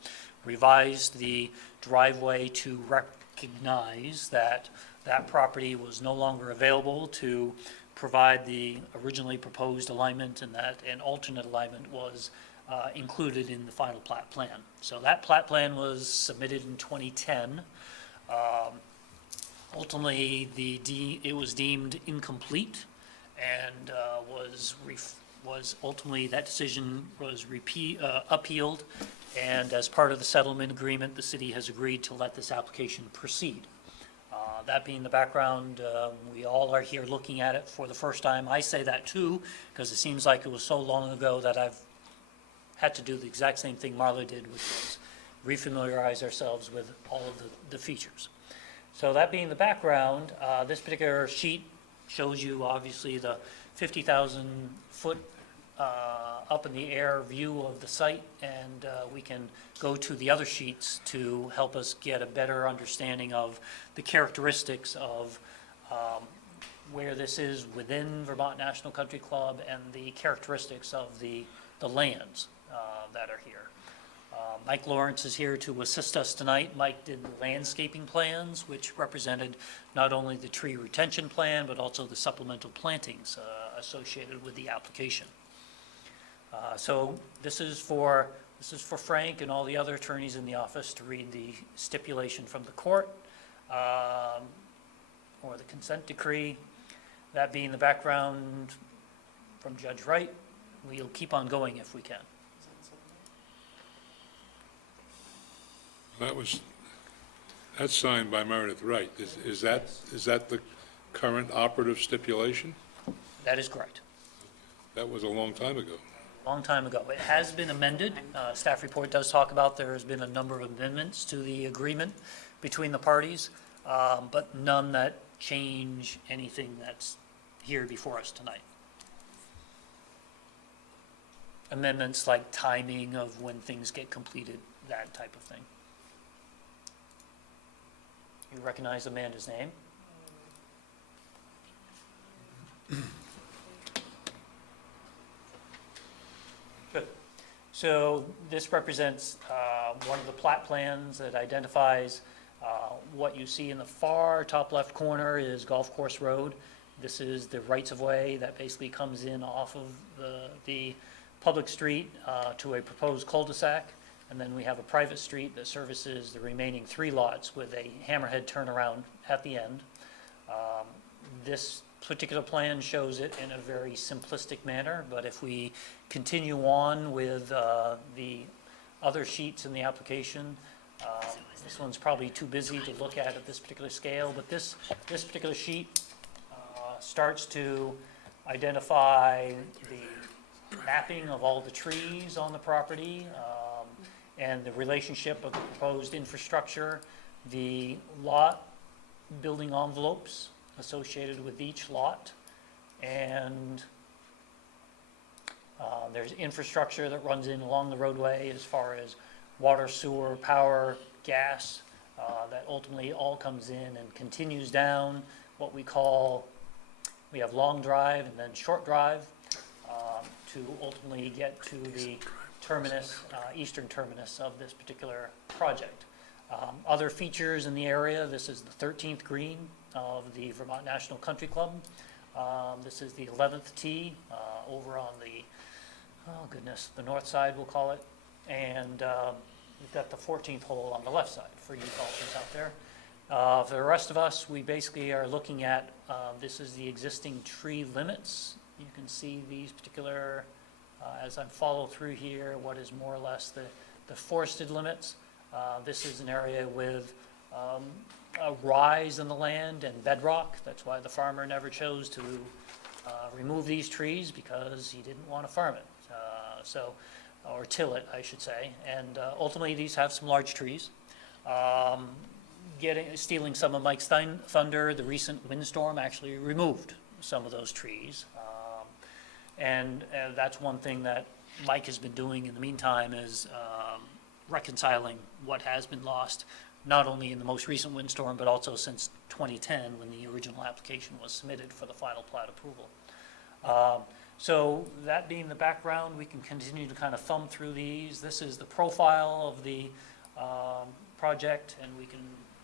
revised the driveway to recognize that that property was no longer available to provide the originally proposed alignment, and that an alternate alignment was included in the final plat plan. So that plat plan was submitted in 2010. Ultimately, it was deemed incomplete, and was ultimately, that decision was appealed, and as part of the settlement agreement, the city has agreed to let this application proceed. That being the background, we all are here looking at it for the first time. I say that too, because it seems like it was so long ago that I've had to do the exact same thing Marla did, which was refamiliarize ourselves with all of the features. So that being the background, this particular sheet shows you obviously the 50,000 foot up in the air view of the site, and we can go to the other sheets to help us get a better understanding of the characteristics of where this is within Vermont National Country Club and the characteristics of the lands that are here. Mike Lawrence is here to assist us tonight. Mike did the landscaping plans, which represented not only the tree retention plan, but also the supplemental plantings associated with the application. So this is for Frank and all the other attorneys in the office to read the stipulation from the court, or the consent decree. That being the background from Judge Wright, we'll keep on going if we can. That's signed by Meredith Wright. Is that the current operative stipulation? That is correct. That was a long time ago. Long time ago. It has been amended. Staff report does talk about there has been a number of amendments to the agreement between the parties, but none that change anything that's here before us tonight. Amendments like timing of when things get completed, that type of thing. You recognize Amanda's name? Good. So this represents one of the plat plans that identifies what you see in the far top left corner is Golf Course Road. This is the rights-of-way that basically comes in off of the public street to a proposed cul-de-sac. And then we have a private street that services the remaining 3 lots with a hammerhead turnaround at the end. This particular plan shows it in a very simplistic manner, but if we continue on with the other sheets in the application, this one's probably too busy to look at this particular scale, but this particular sheet starts to identify the mapping of all the trees on the property, and the relationship of the proposed infrastructure, the lot building envelopes associated with each lot, and there's infrastructure that runs in along the roadway as far as water, sewer, power, gas, that ultimately all comes in and continues down what we have long drive and then short drive, to ultimately get to the terminus, eastern terminus of this particular project. Other features in the area, this is the 13th green of the Vermont National Country Club. This is the 11th tee over on the north side, we'll call it. And we've got the 14th hole on the left side for you golfers out there. For the rest of us, we basically are looking at, this is the existing tree limits. You can see these particular, as I follow through here, what is more or less the forested limits. This is an area with a rise in the land and bedrock. That's why the farmer never chose to remove these trees, because he didn't want to farm it, or till it, I should say. And ultimately, these have some large trees. Stealing some of Mike's thunder, the recent windstorm actually removed some of those trees. And that's one thing that Mike has been doing in the meantime, is reconciling what has been lost, not only in the most recent windstorm, but also since 2010, when the original application was submitted for the final plat approval. So that being the background, we can continue to kind of thumb through these. This is the profile of the project, and we can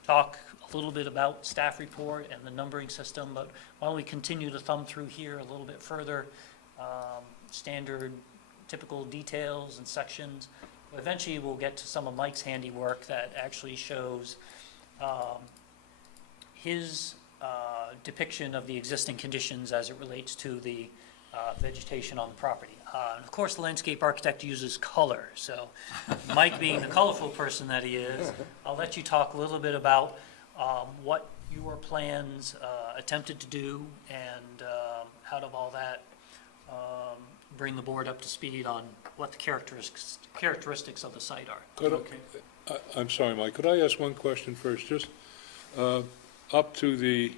talk a little bit about staff report and the numbering system, but why don't we continue to thumb through here a little bit further, standard, typical details and sections. Eventually, we'll get to some of Mike's handiwork that actually shows his depiction of the existing conditions as it relates to the vegetation on the property. And of course, the landscape architect uses color, so Mike being the colorful person that he is, I'll let you talk a little bit about what your plans attempted to do, and out of all that, bring the board up to speed on what the characteristics of the site are. I'm sorry, Mike, could I ask one question first? Just up to the,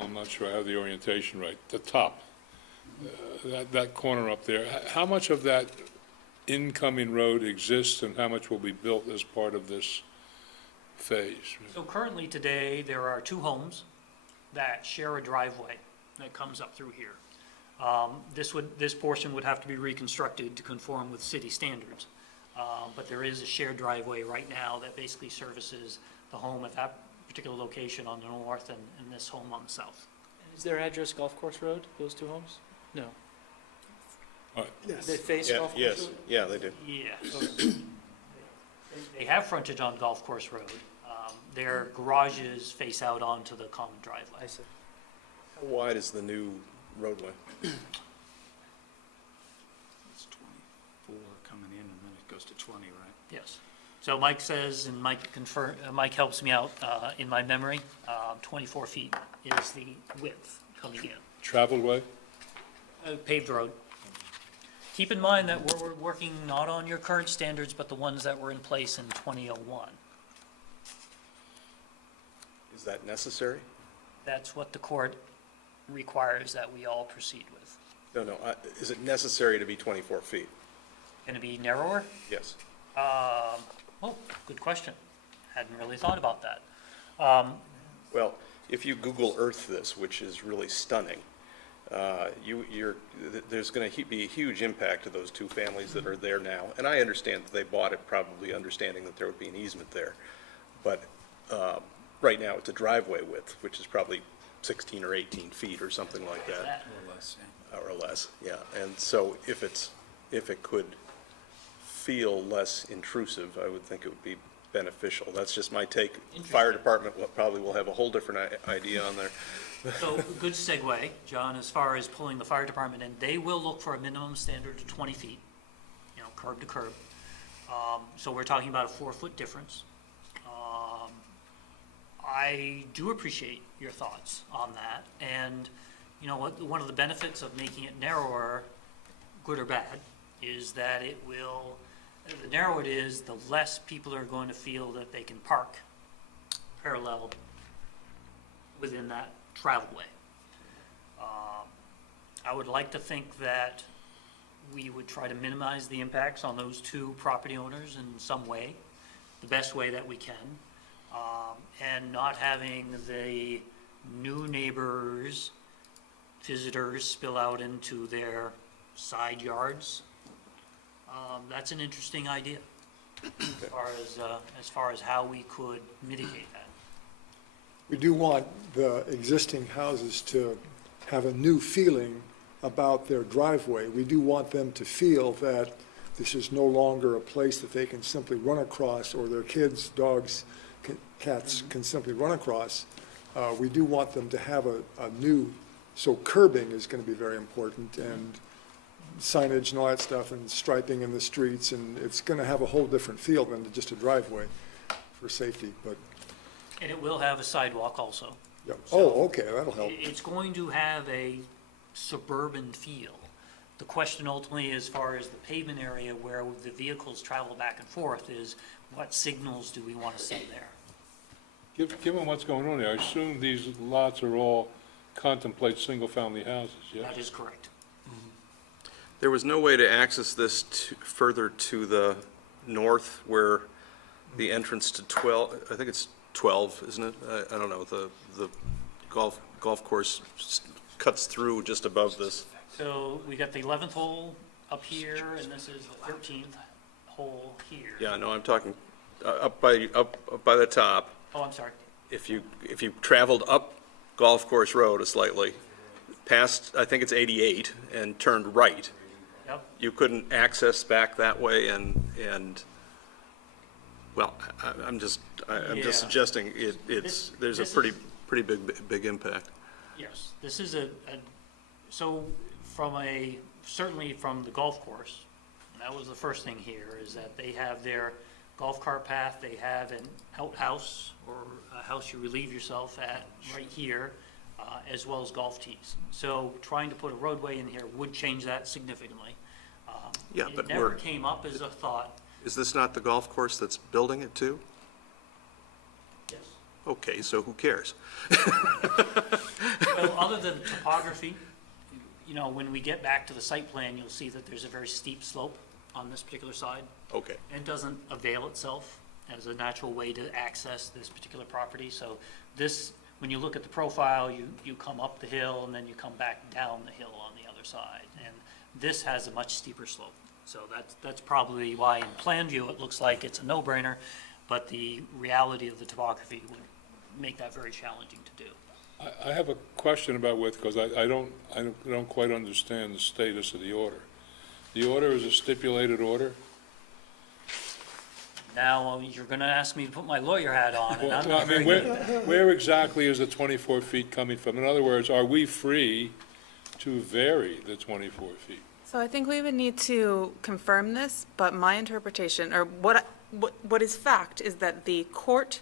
I'm not sure I have the orientation right, the top, that corner up there, how much of that incoming road exists and how much will be built as part of this phase? So currently today, there are 2 homes that share a driveway that comes up through here. This portion would have to be reconstructed to conform with city standards. But there is a shared driveway right now that basically services the home at that particular location on the north and this home on the south. Is their address Golf Course Road, those 2 homes? No. Yes. They face Yeah, Golf Course yes, Road? yeah, they do. Yeah. They have frontage on Golf Course Road. Their garages face out onto the common driveway. I see. How wide is the new roadway? It's 24 coming in, and then it goes to 20, right? Yes. So Mike says, and Mike Mike helps me out in my memory, 24 feet is the width coming in. Traveled way? Paved road. Keep in mind that we're working not on your current standards, but the ones that were in place in 2001. Is that necessary? That's what the court requires that we all proceed with. No, is it necessary to be 24 feet? Can it be narrower? Yes. Oh, good question. Hadn't really thought about that. Well, if you Google Earth this, which is really stunning, there's going to be a huge impact to those 2 families that are there now. And I understand that they bought it probably understanding that there would be an easement there. But right now, it's a driveway width, which is probably 16 or 18 feet or something like that. More or less, yeah. Or less, yeah. And so if it could feel less intrusive, I would think it would be beneficial. That's just my take. Fire department probably will have a whole different idea on there. So, good segue, John, as far as pulling the fire department in. They will look for a minimum standard of 20 feet, curb to curb. So we're talking about a 4-foot difference. I do appreciate your thoughts on that. And, one of the benefits of making it narrower, good or bad, is that it will, the narrower it is, the less people are going to feel that they can park parallel within that travel way. I would like to think that we would try to minimize the impacts on those 2 property owners in some way, the best way that we can, and not having the new neighbors, visitors spill out into their side yards. That's an interesting idea as far as how we could mitigate that. We do want the existing houses to have a new feeling about their driveway. We do want them to feel that this is no longer a place that they can simply run across, or their kids, dogs, cats can simply run across. We do want them to have a new, so curbing is going to be very important, and signage and all that stuff, and striping in the streets, and it's going to have a whole different feel than just a driveway for safety, but. And it will have a sidewalk also. Yeah. Oh, okay, that'll help. It's going to have a suburban feel. The question ultimately, as far as the pavement area where the vehicles travel back and forth, is what signals do we want to set there? Given what's going on there, I assume these lots are all contemplate single-family houses, yes? That is correct. There was no way to access this further to the north where the entrance to 12, I think it's 12, isn't it? I don't know, the golf course cuts through just above this. So we got the 11th hole up here, and this is the 13th hole here. Yeah, no, I'm talking up by the top. Oh, I'm sorry. If you traveled up Golf Course Road slightly, past, I think it's 88, and turned right, Yep. you couldn't access back that way and, well, I'm just Yeah. suggesting there's a This pretty, is- pretty big impact. Yes, this is so certainly from the golf course, and that was the first thing here, is that they have their golf cart path, they have an outhouse or a house you relieve yourself at right here, as well as golf tees. So trying to put a roadway in here would change that significantly. Yeah, but It never came up as a thought, is this not the golf course that's building it too? yes. Okay, so who cares? Well, other than topography, when we get back to the site plan, you'll see that there's a very steep slope on this particular side. Okay. And doesn't avail itself as a natural way to access this particular property. So this, when you look at the profile, you come up the hill and then you come back down the hill on the other side. And this has a much steeper slope. So that's probably why in plan view, it looks like it's a no-brainer, but the reality of the topography would make that very challenging to do. I have a question about width, because I don't quite understand the status of the order. The order is a stipulated order? Now, you're gonna ask me to put my lawyer hat on, and I'm Well, I not very mean, good. where exactly is the 24 feet coming from? In other words, are we free to vary the 24 feet? So I think we would need to confirm this, but my interpretation, or what is fact, is that the court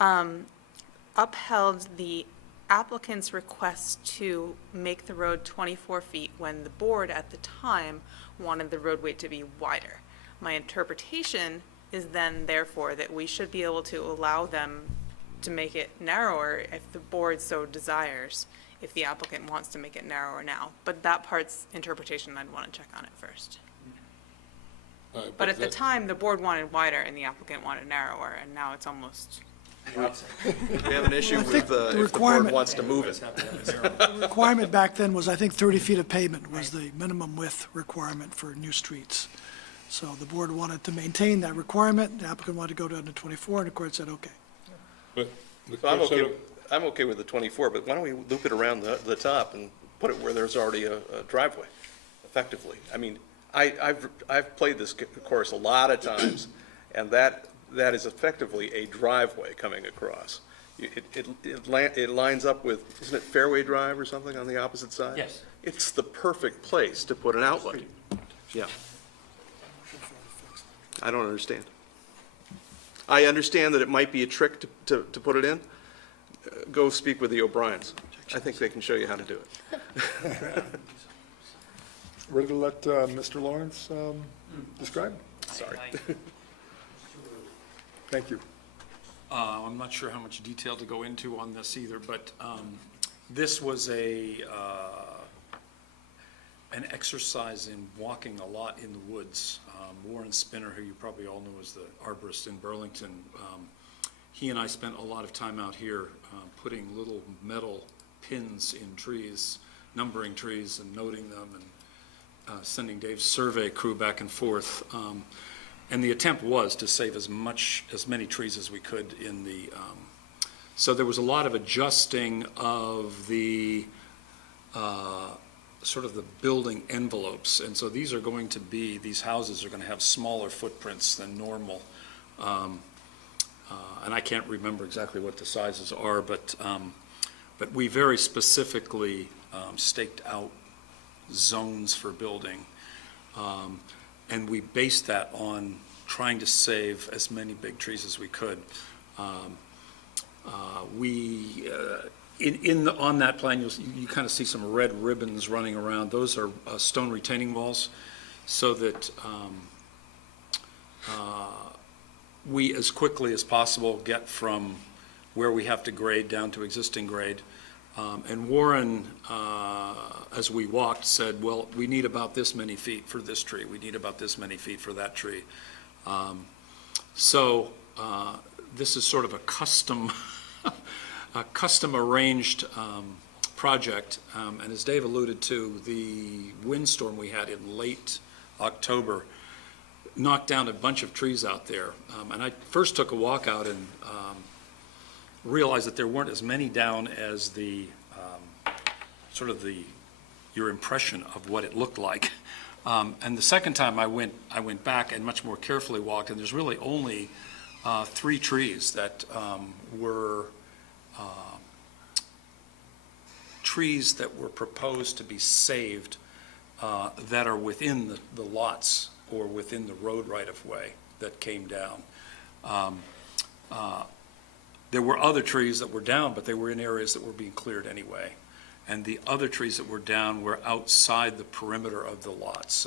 upheld the applicant's request to make the road 24 feet when the board at the time wanted the roadway to be wider. My interpretation is then therefore that we should be able to allow them to make it narrower if the board so desires, if the applicant wants to make it narrower now. But that part's interpretation, I'd want to check on it first. But at the time, the board wanted wider and the applicant wanted narrower, and now it's almost, We have an issue with if the board requirement- wants to move it. The requirement back then was, I think, 30 feet of pavement was the minimum width requirement for new streets. So the board wanted to maintain that requirement, the applicant wanted to go down to 24, and the court said, okay. But the So court I'm okay with the 24, but why don't we loop it around the top and put it where there's already a driveway, effectively? I mean, I've played this course a lot of times, and that is effectively a driveway coming across. It lines up with, isn't it Fairway Drive or something on the opposite side? Yes. It's the perfect place to put an outlet. Yeah. I don't understand. I understand that it might be a trick to put it in. Go speak with the O'Briens. I think they can show you how to do it. Ready to let Mr. Lawrence describe? Sorry. Thank you. I'm not sure how much detail to go into on this either, but this was an exercise in walking a lot in the woods. Warren Spinner, who you probably all know as the arborist in Burlington, he and I spent a lot of time out here putting little metal pins in trees, numbering trees and noting them, and sending Dave's survey crew back and forth. And the attempt was to save as many trees as we could in the, so there was a lot of adjusting of the, sort of the building envelopes. And so these houses are going to have smaller footprints than normal. And I can't remember exactly what the sizes are, but we very specifically staked out zones for building. And we based that on trying to save as many big trees as we could. On that plan, you kind of see some red ribbons running around. Those are stone retaining walls, so that we, as quickly as possible, get from where we have to grade down to existing grade. And Warren, as we walked, said, well, we need about this many feet for this tree. We need about this many feet for that tree. So this is sort of a custom arranged project. And as Dave alluded to, the windstorm we had in late October knocked down a bunch of trees out there. And I first took a walk out and realized that there weren't as many down as the, your impression of what it looked like. And the second time I went back and much more carefully walked, and there's really only 3 trees that were trees that were proposed to be saved that are within the lots or within the road right-of-way that came down. There were other trees that were down, but they were in areas that were being cleared anyway. And the other trees that were down were outside the perimeter of the lots.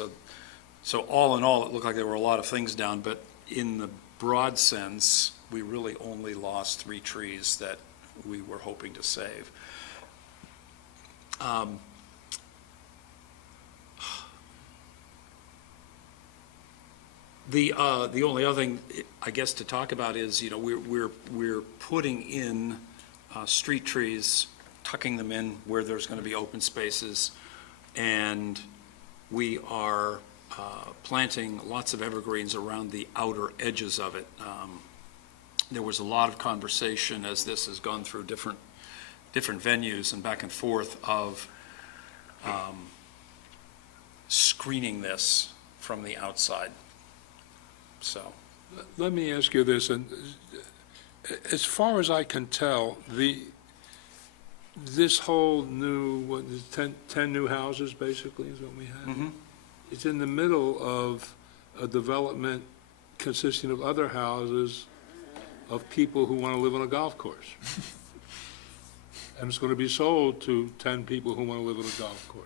So all in all, it looked like there were a lot of things down, but in the broad sense, we really only lost 3 trees that we were hoping to save. The only other thing, I guess, to talk about is, we're putting in street trees, tucking them in where there's going to be open spaces, and we are planting lots of evergreens around the outer edges of it. There was a lot of conversation as this has gone through different venues and back and forth of screening this from the outside. So, Let me ask you this, and as far as I can tell, this whole new, 10 new houses basically is what we have? It's in the middle of a development consisting of other houses of people who want to live on a golf course. And it's going to be sold to 10 people who want to live on a golf course.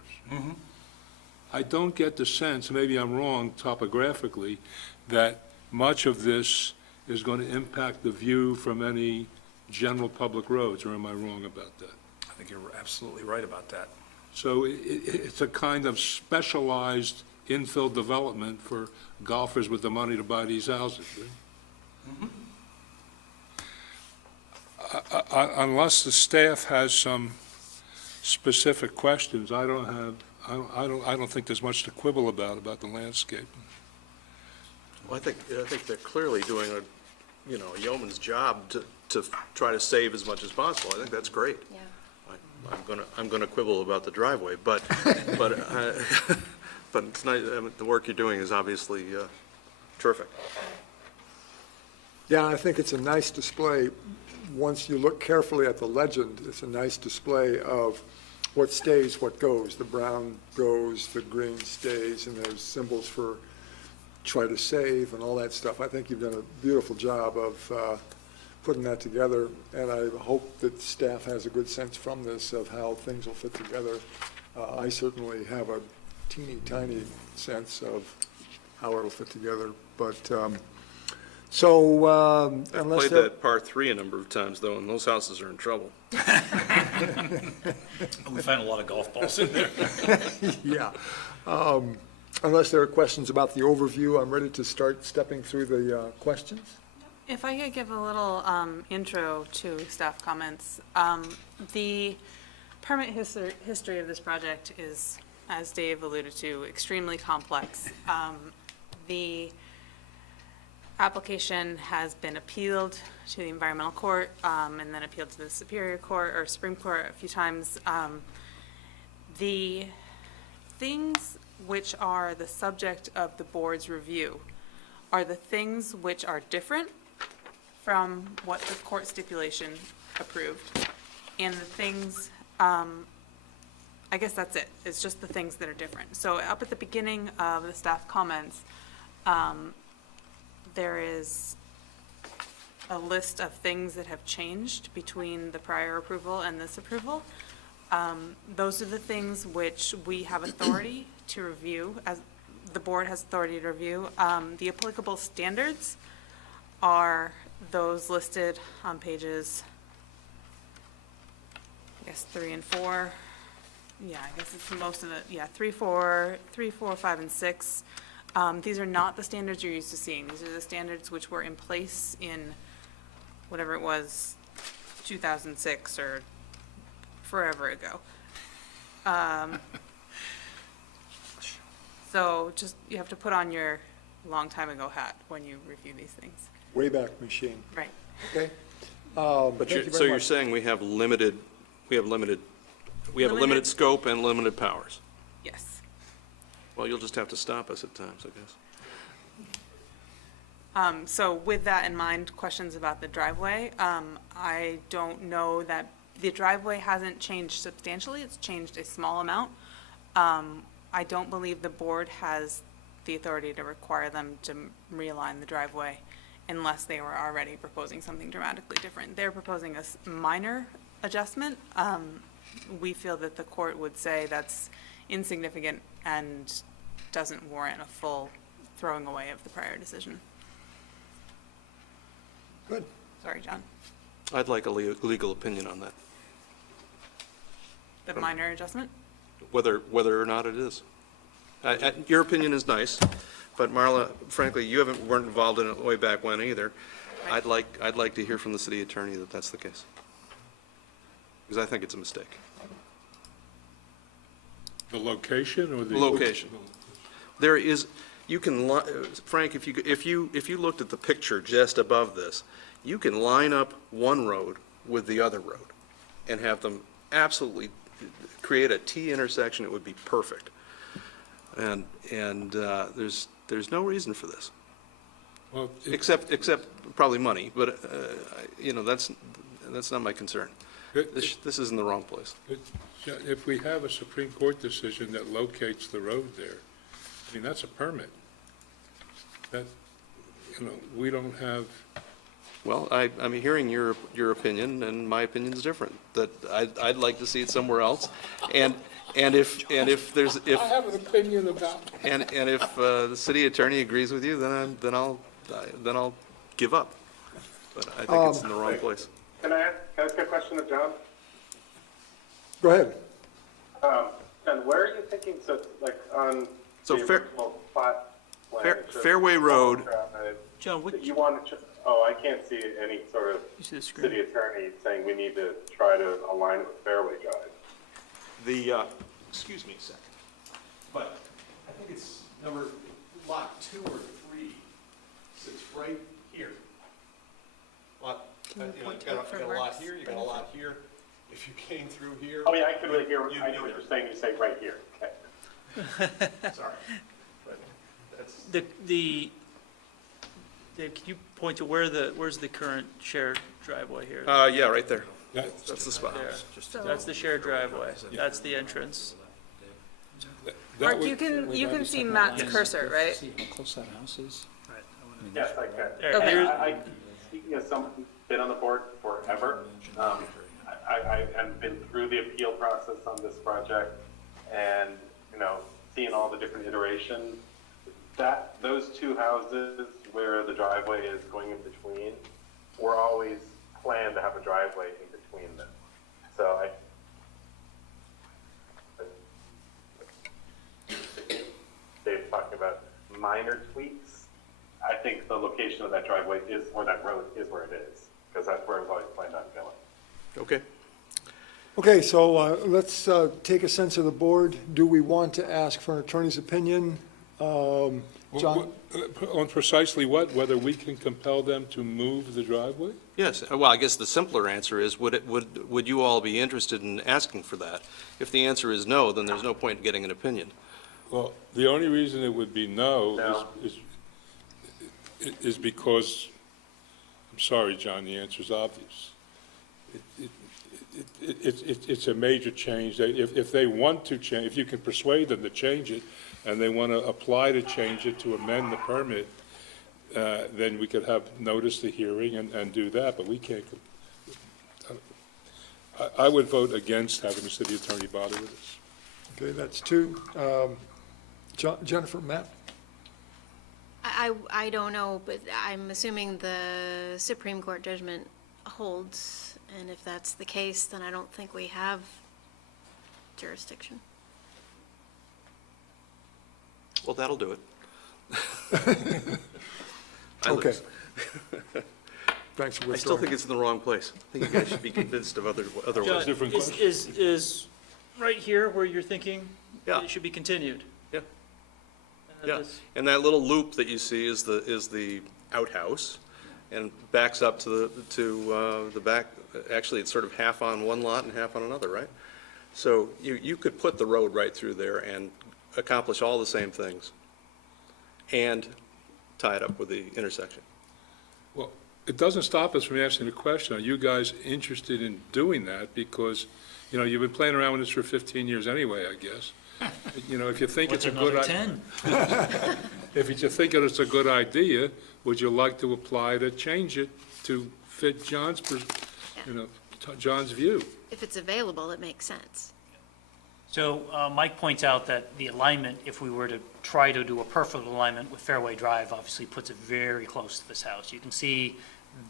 I don't get the sense, maybe I'm wrong topographically, that much of this is going to impact the view from any general public roads, or am I wrong about that? I think you're absolutely right about that. So it's a kind of specialized infill development for golfers with the money to buy these houses, right? Unless the staff has some specific questions, I don't think there's much to quibble about the landscape. Well, I think they're clearly doing a yeoman's job to try to save as much as possible. I think that's great. Yeah. I'm gonna quibble about the driveway, but it's nice. The work you're doing is obviously terrific. Yeah, I think it's a nice display. Once you look carefully at the legend, it's a nice display of what stays, what goes. The brown goes, the green stays, and there's symbols for try to save and all that stuff. I think you've done a beautiful job of putting that together, and I hope that staff has a good sense from this of how things will fit together. I certainly have a teeny tiny sense of how it'll fit together, but I've unless played that par 3 a number of times though, and those houses are in trouble. We find a lot of golf balls in there. yeah. Unless there are questions about the overview, I'm ready to start stepping through the questions. If I could give a little intro to staff comments. The permit history of this project is, as Dave alluded to, extremely complex. The application has been appealed to the environmental court and then appealed to the Superior Court or Supreme Court a few times. The things which are the subject of the board's review are the things which are different from what the court stipulation approved. And the things, I guess that's it. It's just the things that are different. So up at the beginning of the staff comments, there is a list of things that have changed between the prior approval and this approval. Those are the things which we have authority to review, as the board has authority to review. The applicable standards are those listed on pages, I guess, 3 and 4. Yeah, I guess it's most of it. Yeah, 3, 4, 5, and 6. These are not the standards you're used to seeing. These are the standards which were in place in whatever it was, 2006 or forever ago. So just, you have to put on your long time ago hat when you review these things. Wayback Machine, Right. okay? But Thank you so very you're much. saying we have a limited Limited- scope and limited powers? Yes. Well, you'll just have to stop us at times, I guess. So with that in mind, questions about the driveway. I don't know that, the driveway hasn't changed substantially, it's changed a small amount. I don't believe the board has the authority to require them to realign the driveway unless they were already proposing something dramatically different. They're proposing a minor adjustment. We feel that the court would say that's insignificant and doesn't warrant a full throwing away of the prior decision. Good. Sorry, John. I'd like a legal opinion on that, The minor adjustment? whether or not it is. Your opinion is nice, but Marla, frankly, you weren't involved in it way back when either. I'd like to hear from the city attorney that that's the case. Because I think it's a mistake. The location or the? Location. There is, you can, Frank, if you looked at the picture just above this, you can line up one road with the other road and have them absolutely create a T intersection. It would be perfect. And there's no reason for this, Well, except probably money, but, that's not my concern. This is in the wrong place. If we have a Supreme Court decision that locates the road there, I mean, that's a permit. That, we don't have, Well, I'm hearing your opinion, and my opinion's different, that I'd like to see it somewhere else. And if there's, I have an opinion about. and if the city attorney agrees with you, then I'll give up. But I think it's in the wrong place. Can I ask a question of John? Go ahead. And where are you thinking, so like on So the Fair- original plot plan, Fair- it shows Fairway Road. John, which, You want to, I can't see any sort of you see the screen? city attorney saying we need to try to align it with Fairway Drive. Excuse me a second, but I think it's lot 2 or 3 sits right here. Can you point to it for You got a lot Mark's here, you got a lot here. If you came through here. Oh, yeah, I could really hear, you'd I be know what there. you're saying, you say right here. Okay. Sorry. But that's, Dave, can you point to where's the current shared driveway here? yeah, right there. That's That's the spot. There. That's the shared driveway. That's the entrance. Mark, you can see Matt's cursor, right? See how close that house is? Yes, I can. There, And here's- speaking as someone who's been on the board forever, I've been through the appeal process on this project and, seeing all the different iterations. Those two houses where the driveway is going in between were always planned to have a driveway in between them. So Dave's talking about minor tweaks. I think the location of that driveway or that road is where it is, because that's where it was always planned on going. Okay. Okay, so let's take a sense of the board. Do we want to ask for an attorney's opinion? John? On precisely what? Whether we can compel them to move the driveway? Yes, well, I guess the simpler answer is, would you all be interested in asking for that? If the answer is no, then there's no point in getting an opinion. Well, the only reason it would be no No. is because, I'm sorry, John, the answer's obvious. It's a major change. If they want to change, if you can persuade them to change it, and they want to apply to change it, to amend the permit, then we could have notice the hearing and do that, but we can't. I would vote against having the city attorney bother with this. Okay, that's two. Jennifer, Matt? I don't know, but I'm assuming the Supreme Court judgment holds, and if that's the case, then I don't think we have jurisdiction. Well, that'll do it. I Okay. lose. Thanks for I still withdrawing. think it's in the wrong place. I think you guys should be convinced of otherwise. John, different is right here where you're thinking Yeah. it should be continued. Yeah. Uh, Yeah, this- and that little loop that you see is the outhouse, and backs up to the back, actually, it's sort of half on one lot and half on another, right? So you could put the road right through there and accomplish all the same things, and tie it up with the intersection. Well, it doesn't stop us from asking the question, are you guys interested in doing that? Because, you've been playing around with this for 15 years anyway, I guess. If you think What's it's a good. another 10? If you think it's a good idea, would you like to apply to change it to fit John's view? If it's available, it makes sense. So Mike points out that the alignment, if we were to try to do a perfect alignment with Fairway Drive, obviously puts it very close to this house. You can see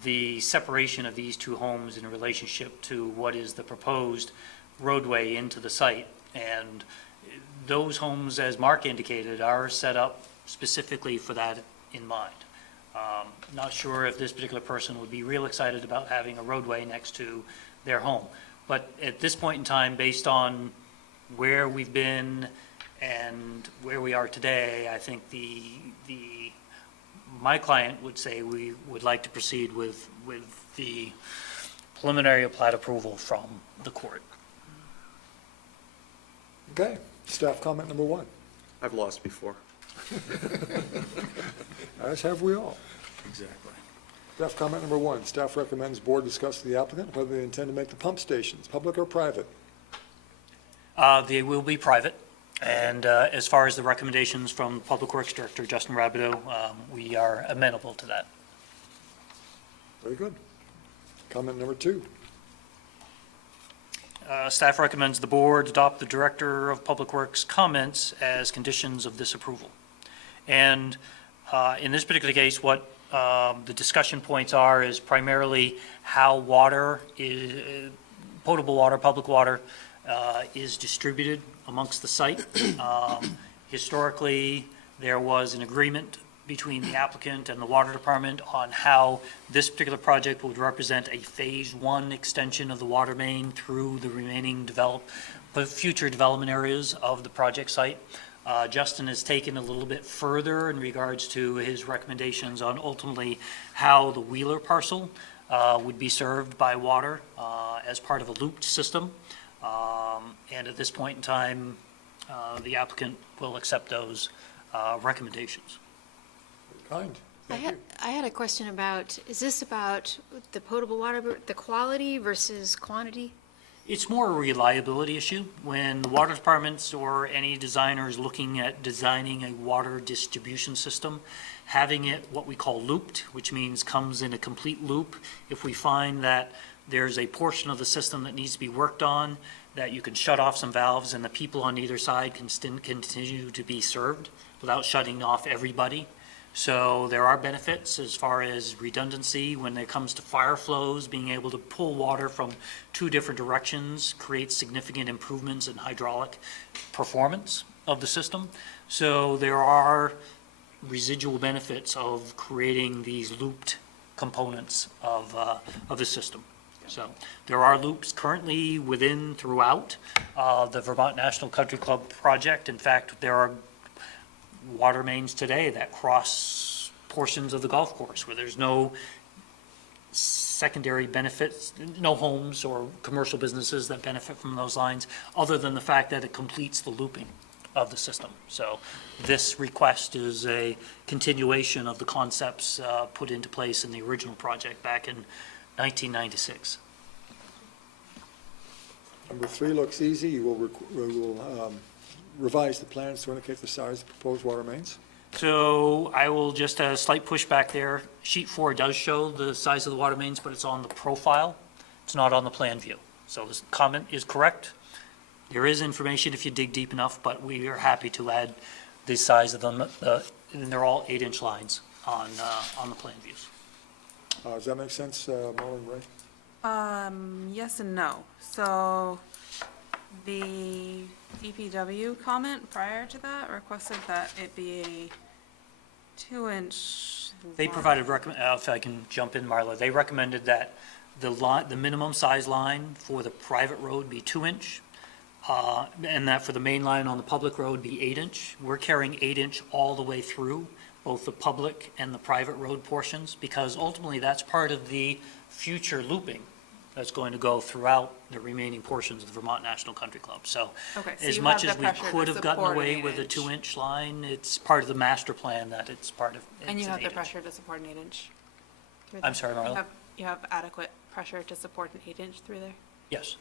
the separation of these two homes in relationship to what is the proposed roadway into the site. And those homes, as Mark indicated, are set up specifically for that in mind. Not sure if this particular person would be real excited about having a roadway next to their home. But at this point in time, based on where we've been and where we are today, I think my client would say we would like to proceed with the preliminary plat approval from the court. Okay, staff comment number one. I've lost before. As have we all. Exactly. Staff comment number one, staff recommends board discuss with the applicant whether they intend to make the pump stations public or private. They will be private, and as far as the recommendations from Public Works Director Justin Rabideau, we are amenable to that. Very good. Comment number two. Staff recommends the board adopt the Director of Public Works comments as conditions of this approval. And in this particular case, what the discussion points are is primarily how water is, potable water, public water, is distributed amongst the site. Historically, there was an agreement between the applicant and the water department on how this particular project would represent a phase one extension of the water main through the remaining future development areas of the project site. Justin has taken a little bit further in regards to his recommendations on ultimately how the Wheeler parcel would be served by water as part of a looped system. And at this point in time, the applicant will accept those recommendations. Kind. I had a question about, is this about the potable water, the quality versus quantity? It's more a reliability issue. When the water departments or any designer is looking at designing a water distribution system, having it what we call looped, which means comes in a complete loop. If we find that there's a portion of the system that needs to be worked on, that you can shut off some valves and the people on either side can continue to be served without shutting off everybody. So there are benefits as far as redundancy when it comes to fire flows, being able to pull water from two different directions creates significant improvements in hydraulic performance of the system. So there are residual benefits of creating these looped components of the system. So there are loops currently throughout the Vermont National Country Club project. In fact, there are water mains today that cross portions of the golf course where there's no secondary benefits, no homes or commercial businesses that benefit from those lines, other than the fact that it completes the looping of the system. So this request is a continuation of the concepts put into place in the original project back in 1996. Number three looks easy. You will revise the plans to indicate the size of the proposed water mains. So I will just a slight pushback there. Sheet 4 does show the size of the water mains, but it's on the profile. It's not on the plan view. So this comment is correct. There is information if you dig deep enough, but we are happy to add the size of them. And they're all 8-inch lines on the plan views. Does that make sense, Marlon Ray? Yes and no. So the DPW comment prior to that requested that it be a 2-inch. They provided, if I can jump in, Marla, they recommended that the minimum size line for the private road be 2-inch. and that for the main line on the public road be 8-inch. We're carrying 8-inch all the way through, both the public and the private road portions, because ultimately that's part of the future looping that's going to go throughout the remaining portions of the Vermont National Country Club. So Okay, so as you much have as the we pressure to could have gotten support an away with a 8-inch. 2-inch line, it's part of the master plan that it's part of. And you it's an have the 8-inch. pressure to support an 8-inch? through I'm there? sorry, Marla? You have adequate pressure to support an 8-inch through there? Yes.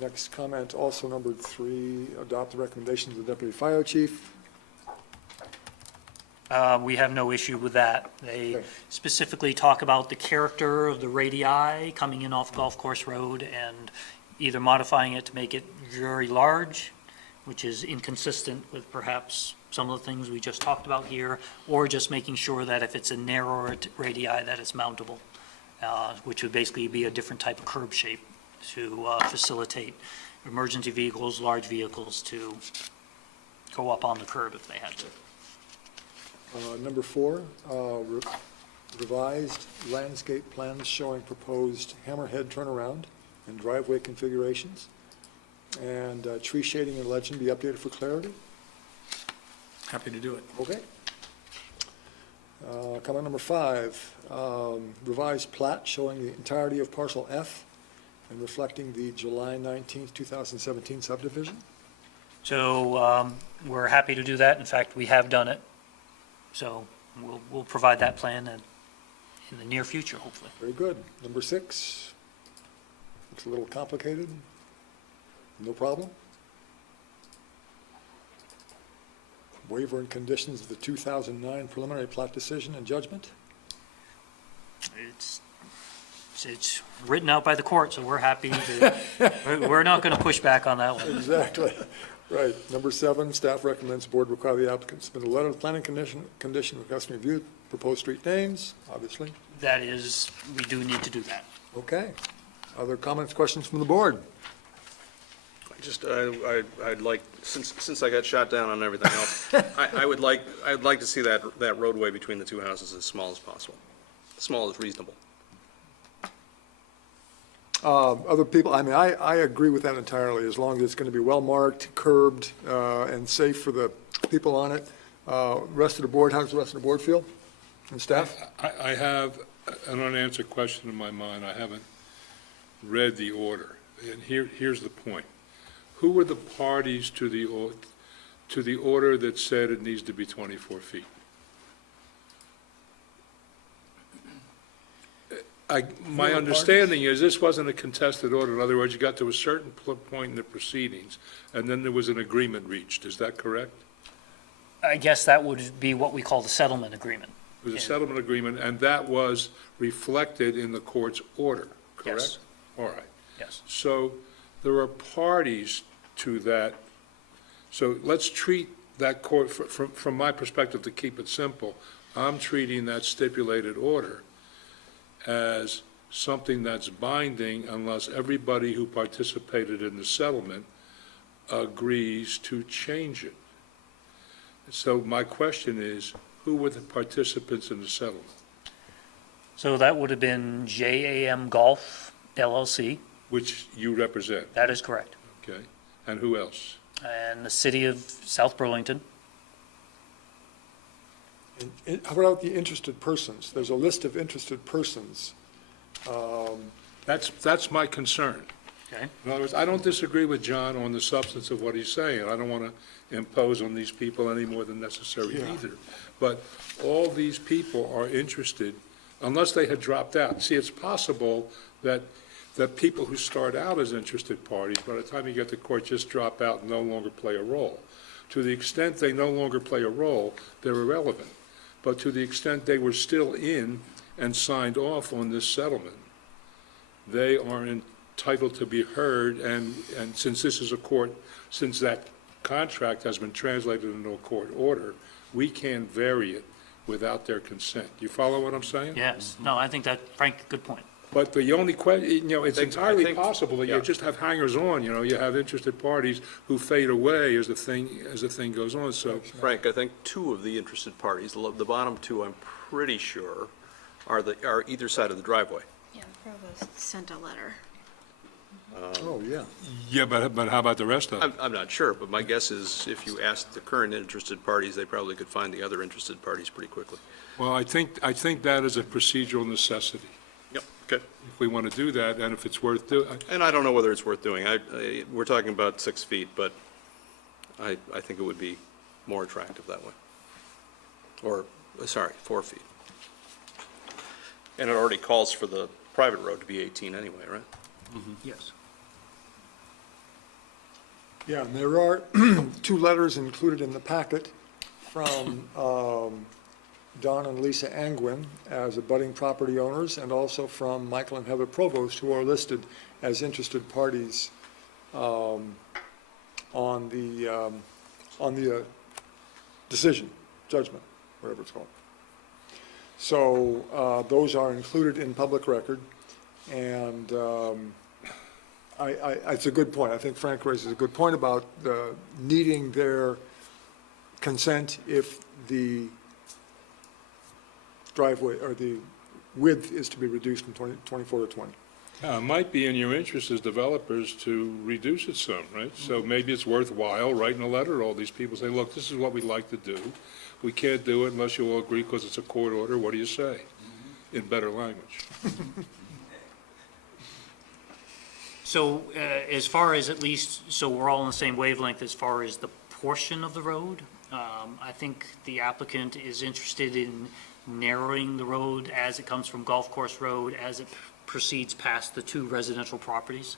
Next comment, also numbered 3, adopt the recommendations of the deputy fire chief. We have no issue with that. They Okay. specifically talk about the character of the radii coming in off Golf Course Road and either modifying it to make it very large, which is inconsistent with perhaps some of the things we just talked about here, or just making sure that if it's a narrower radii, that it's mountable, which would basically be a different type of curb shape to facilitate emergency vehicles, large vehicles to go up on the curb if they had to. Number 4, revised landscape plans showing proposed hammerhead turnaround and driveway configurations, and tree shading and legend be updated for clarity. Happy to do it. Okay. Comment number 5, revised plat showing the entirety of parcel F and reflecting the July 19th, 2017 subdivision. So we're happy to do that. In fact, we have done it. So we'll provide that plan in the near future, hopefully. Very good. Number 6, looks a little complicated. No problem. Waiver and conditions of the 2009 preliminary plat decision and judgment. It's written out by the court, so we're happy to, we're not going to push back on that one. Exactly. Right. Number 7, staff recommends the board require the applicant to submit a letter of planning condition requesting review proposed street names, obviously. That is, we do need to do that. Okay. Other comments, questions from the board? I'd like, since I got shot down on everything else, I'd like to see that roadway between the two houses as small as possible. Small is reasonable. Other people, I mean, I agree with that entirely, as long as it's going to be well-marked, curbed, and safe for the people on it. Rest of the board, how does the rest of the board feel? And staff? I have an unanswered question in my mind. I haven't read the order. And here's the point. Who were the parties to the order that said it needs to be 24 feet? My understanding is this wasn't a contested order. In other words, you got to a certain point in the proceedings, and then there was an agreement reached. Is that correct? I guess that would be what we call the settlement agreement. It was a settlement agreement, and that was reflected in the court's order, correct? Yes. All right. Yes. So there are parties to that. So let's treat that court, from my perspective, to keep it simple, I'm treating that stipulated order as something that's binding unless everybody who participated in the settlement agrees to change it. So my question is, who were the participants in the settlement? So that would have been JAM Golf LLC. Which you represent, That is correct. okay? And who else? And the city of South Burlington. And how about the interested persons? There's a list of interested persons. That's my concern. Okay. In other words, I don't disagree with John on the substance of what he's saying. I don't want to impose on these people any more than necessary Yeah. either. But all these people are interested, unless they had dropped out. See, it's possible that people who start out as interested parties, by the time you get to court, just drop out and no longer play a role. To the extent they no longer play a role, they're irrelevant. But to the extent they were still in and signed off on this settlement, they are entitled to be heard, and since this is a court, since that contract has been translated into a court order, we can't vary it without their consent. You follow what I'm saying? Yes. No, I think that, Frank, good point. But the only question, it's I entirely think- possible that yeah. you just have hangers-on, you have interested parties who fade away as the thing goes on, so. Frank, I think 2 of the interested parties, the bottom 2, I'm pretty sure, are either side of the driveway. Yeah, the provost sent a letter. Oh, yeah. Yeah, but how about the rest of it? I'm not sure, but my guess is if you asked the current interested parties, they probably could find the other interested parties pretty quickly. Well, I think that is a procedural necessity. Yep, okay. If we want to do that, and if it's worth doing, And I don't know whether it's worth doing. We're talking about 6 feet, but I think it would be more attractive that way. Or, sorry, 4 feet. And it already calls for the private road to be 18 anyway, right? Yes. Yeah, and there are 2 letters included in the packet from Don and Lisa Angwin as budding property owners, and also from Michael and Heather Provost, who are listed as interested parties on the decision, judgment, whatever it's called. So those are included in public record, and it's a good point. I think Frank raises a good point about needing their consent if the driveway, or the width is to be reduced from 24 to 20. it might be in your interest as developers to reduce it some, right? So maybe it's worthwhile writing a letter to all these people saying, look, this is what we'd like to do. We can't do it unless you all agree because it's a court order. What do you say? In better language. So as far as at least, so we're all on the same wavelength as far as the portion of the road, I think the applicant is interested in narrowing the road as it comes from Golf Course Road, as it proceeds past the 2 residential properties.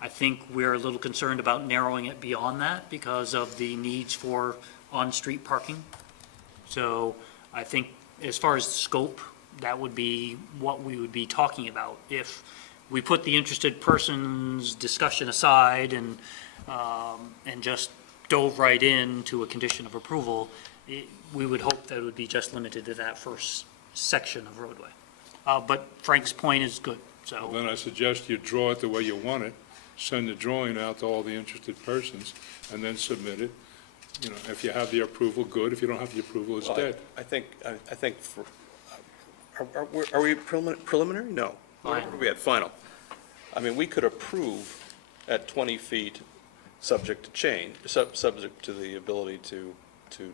I think we're a little concerned about narrowing it beyond that because of the needs for on-street parking. So I think as far as scope, that would be what we would be talking about. If we put the interested person's discussion aside and just dove right into a condition of approval, we would hope that it would be just limited to that first section of roadway. But Frank's point is good, so. Then I suggest you draw it the way you want it, send the drawing out to all the interested persons, and then submit it. You know, if you have the approval, good. If you don't have the approval, it's Well, dead. I think for, are we preliminary? No. Final. What are we at, final? I mean, we could approve at 20 feet, subject to change, subject to the ability to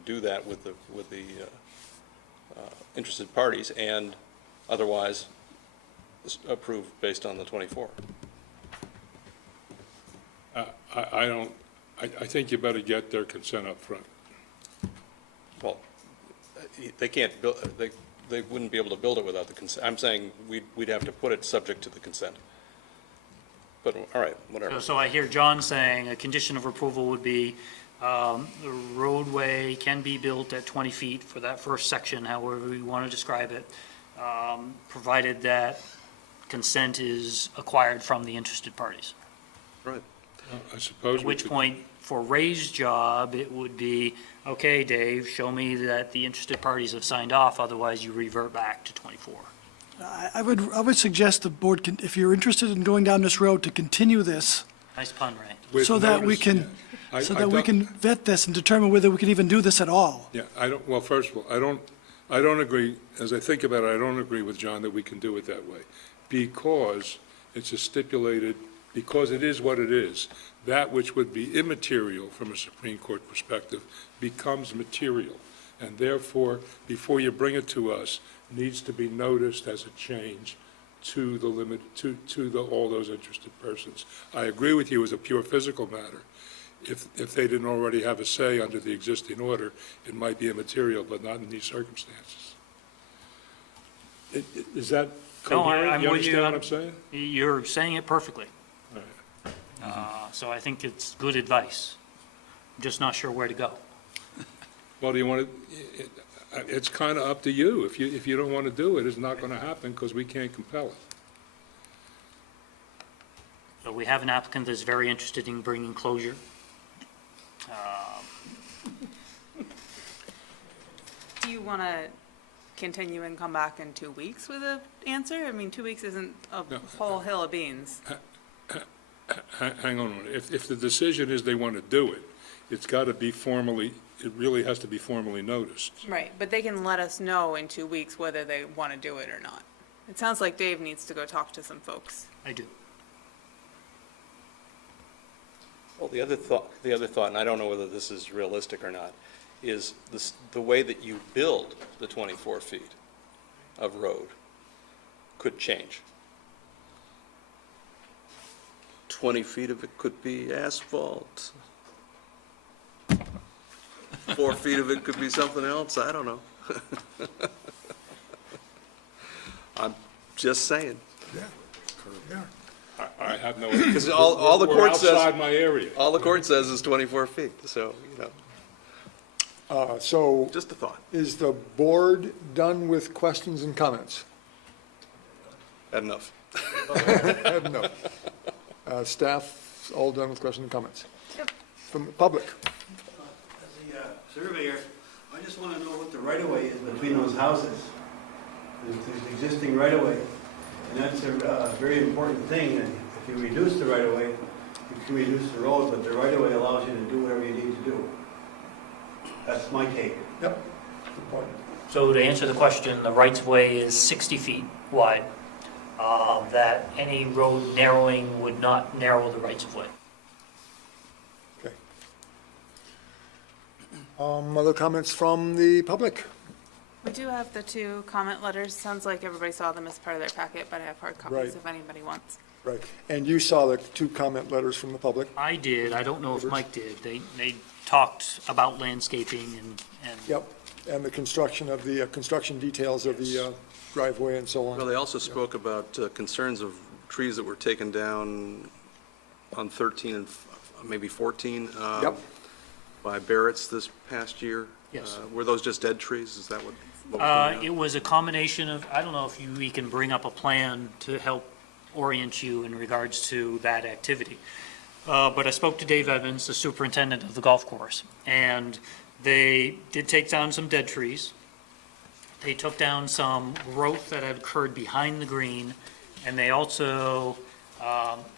do that with the interested parties, and otherwise approve based on the 24. I think you better get their consent up front. Well, they can't build, they wouldn't be able to build it without the consent. I'm saying we'd have to put it subject to the consent. But, all right, whatever. So I hear John saying a condition of approval would be the roadway can be built at 20 feet for that first section, however we want to describe it, provided that consent is acquired from the interested parties. Right. I suppose At we which could, point, for Ray's job, it would be, okay, Dave, show me that the interested parties have signed off, otherwise you revert back to 24. I would suggest the board, if you're interested in going down this road, to continue this Nice pun, Ray. with so that we notice, can, yeah. so I that we don't- can vet this and determine whether we can even do this at all. Yeah, well, first of all, I don't agree, as I think about it, I don't agree with John that we can do it that way. Because it's a stipulated, because it is what it is, that which would be immaterial from a Supreme Court perspective becomes material. And therefore, before you bring it to us, needs to be noticed as a change to the limit, to all those interested persons. I agree with you as a pure physical matter. If they didn't already have a say under the existing order, it might be immaterial, but not in these circumstances. Is that No, coherent? I'm You with you. understand what I'm saying? You're saying it perfectly. All right. So I think it's good advice. I'm just not sure where to go. Well, do you want to, it's kind of up to you. If you don't want to do it, it's not going to happen because we can't compel it. So we have an applicant that's very interested in bringing closure. Do you want to continue and come back in 2 weeks with an answer? I mean, 2 weeks isn't a No. whole hill of beans. Hang on a minute. If the decision is they want to do it, it's got to be formally, it really has to be formally noticed. Right, but they can let us know in 2 weeks whether they want to do it or not. It sounds like Dave needs to go talk to some folks. I do. Well, the other thought, and I don't know whether this is realistic or not, is the way that you build the 24 feet of road could change. 20 feet of it could be asphalt. 4 feet of it could be something else, I don't know. I'm just saying. I have no. Because all the We're court says. outside my area. All the court says is 24 feet, so, So just a thought. is the board done with questions and comments? Had enough. Had enough. Staff, all done with questions and comments? From the public? As a surveyor, I just want to know what the right-of-way is between those houses. There's existing right-of-way, and that's a very important thing. And if you reduce the right-of-way, you can reduce the road, but the right-of-way allows you to do whatever you need to do. That's my take. Yep. Good point. So to answer the question, the rights-of-way is 60 feet wide. That any road narrowing would not narrow the rights-of-way. Okay. Other comments from the public? We do have the 2 comment letters. Sounds like everybody saw them as part of their packet, but I have hard copies Right. if anybody wants. Right. And you saw the 2 comment letters from the public? I did, I don't know if Mike did. They talked about landscaping and Yep. And the construction of the, construction details of the driveway and so on. Well, they also spoke about concerns of trees that were taken down on 13 and maybe 14. Yep. By Barrett's this past year. Yes. Were those just dead trees? Is that what was going on? it was a combination of, I don't know if we can bring up a plan to help orient you in regards to that activity. But I spoke to Dave Evans, the superintendent of the golf course, and they did take down some dead trees. They took down some growth that had occurred behind the green, and they also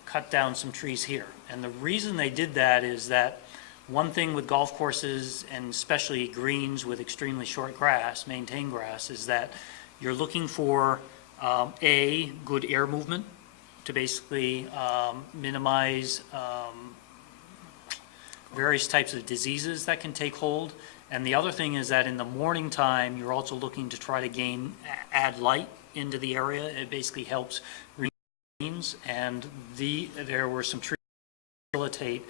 cut down some trees here. And the reason they did that is that one thing with golf courses, and especially greens with extremely short grass, maintained grass, is that you're looking for, good air movement to basically minimize various types of diseases that can take hold. And the other thing is that in the morning time, you're also looking to try to add light into the area. It basically helps greens, and there were some trees that facilitate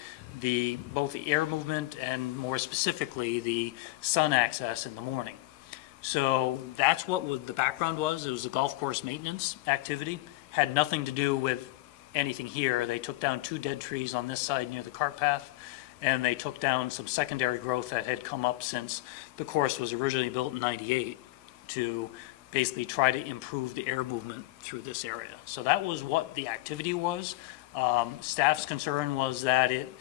both the air movement and more specifically the sun access in the morning. So that's what the background was. It was a golf course maintenance activity. Had nothing to do with anything here. They took down 2 dead trees on this side near the cart path, and they took down some secondary growth that had come up since the course was originally built in '98 to basically try to improve the air movement through this area. So that was what the activity was. Staff's concern was that it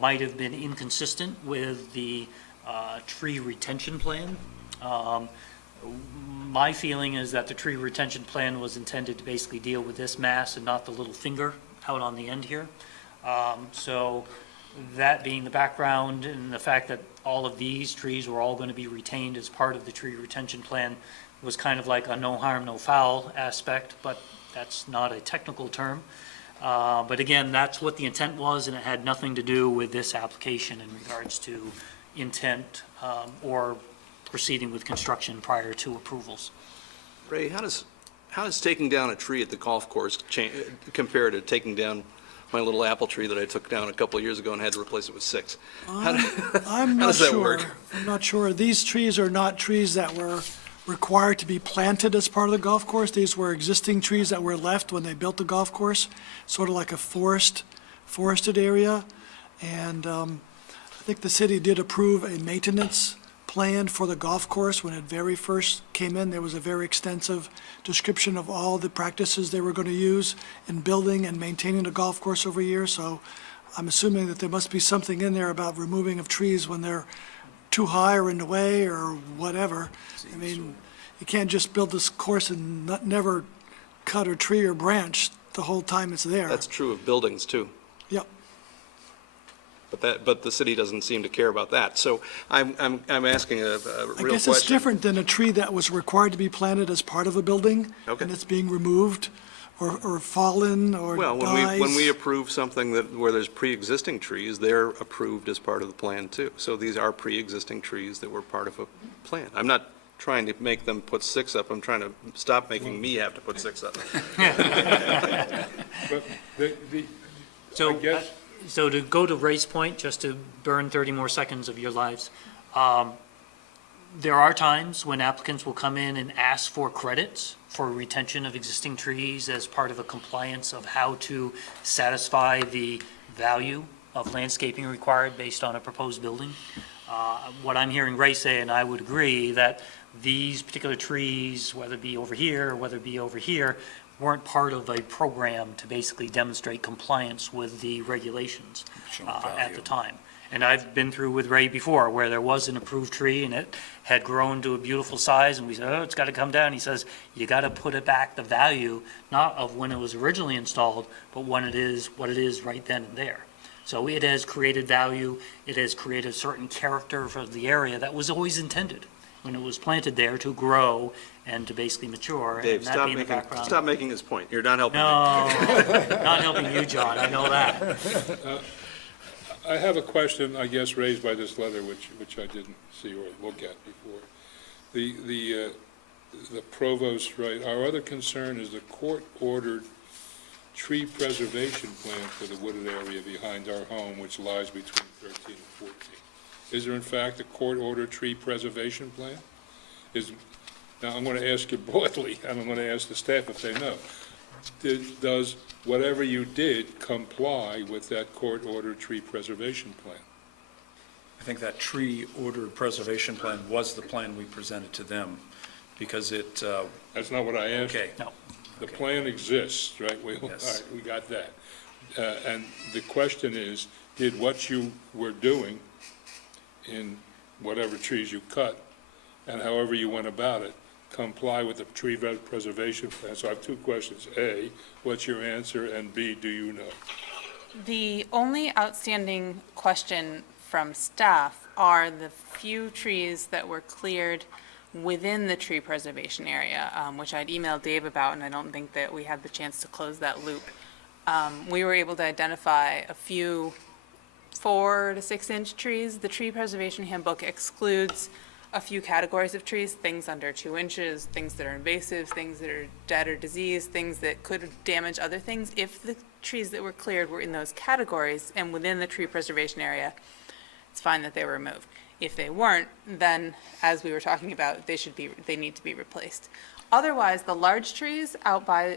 might have been inconsistent with the tree retention plan. My feeling is that the tree retention plan was intended to basically deal with this mass and not the little finger out on the end here. So that being the background and the fact that all of these trees were all going to be retained as part of the tree retention plan was kind of like a no harm, no foul aspect, but that's not a technical term. But again, that's what the intent was, and it had nothing to do with this application in regards to intent or proceeding with construction prior to approvals. Ray, how does taking down a tree at the golf course compare to taking down my little apple tree that I took down a couple of years ago and had to replace it with 6? I'm How not does that sure. work? I'm not sure. These trees are not trees that were required to be planted as part of the golf course. These were existing trees that were left when they built the golf course, sort of like a forested area. And I think the city did approve a maintenance plan for the golf course. When it very first came in, there was a very extensive description of all the practices they were going to use in building and maintaining the golf course over years. So I'm assuming that there must be something in there about removing of trees when they're too high or in the way or whatever. I mean, you can't just build this course and never cut a tree or branch the whole time it's there. That's true of buildings, too. Yep. But the city doesn't seem to care about that. So I'm asking a real question. I guess it's different than a tree that was required to be planted as part of a building. Okay. And it's being removed or fallen or Well, dies? when we approve something where there's pre-existing trees, they're approved as part of the plan too. So these are pre-existing trees that were part of a plan. I'm not trying to make them put 6 up, I'm trying to stop making me have to put 6 up. But I So, guess, so to go to Ray's point, just to burn 30 more seconds of your lives, there are times when applicants will come in and ask for credits for retention of existing trees as part of a compliance of how to satisfy the value of landscaping required based on a proposed building. What I'm hearing Ray say, and I would agree, that these particular trees, whether it be over here or whether it be over here, weren't part of a program to basically demonstrate compliance with the regulations at the time. And I've been through with Ray before, where there was an approved tree and it had grown to a beautiful size, and we said, oh, it's got to come down. He says, you got to put it back, the value, not of when it was originally installed, but when it is, what it is right then and there. So it has created value, it has created a certain character for the area that was always intended when it was planted there to grow and to basically mature. Dave, and that being the background. stop making his point. You're not helping me. No, not helping you, John, I know that. I have a question, I guess, raised by this letter, which I didn't see or look at before. The provost, right, our other concern is the court-ordered tree preservation plan for the wooded area behind our home, which lies between 13 and 14. Is there in fact a court-ordered tree preservation plan? Now, I'm going to ask you broadly, and I'm going to ask the staff if they know. Does whatever you did comply with that court-ordered tree preservation plan? I think that tree order preservation plan was the plan we presented to them, because it, That's not what I asked. okay. No. The plan exists, right? All Yes. right, we got that. And the question is, did what you were doing in whatever trees you cut, and however you went about it, comply with the tree preservation plan? So I have 2 questions. A, what's your answer? And B, do you know? The only outstanding question from staff are the few trees that were cleared within the tree preservation area, which I'd emailed Dave about, and I don't think that we had the chance to close that loop. We were able to identify a few 4 to 6 inch trees. The tree preservation handbook excludes a few categories of trees, things under 2 inches, things that are invasive, things that are dead or diseased, things that could damage other things. If the trees that were cleared were in those categories and within the tree preservation area, it's fine that they were removed. If they weren't, then, as we were talking about, they need to be replaced. Otherwise, the large trees out by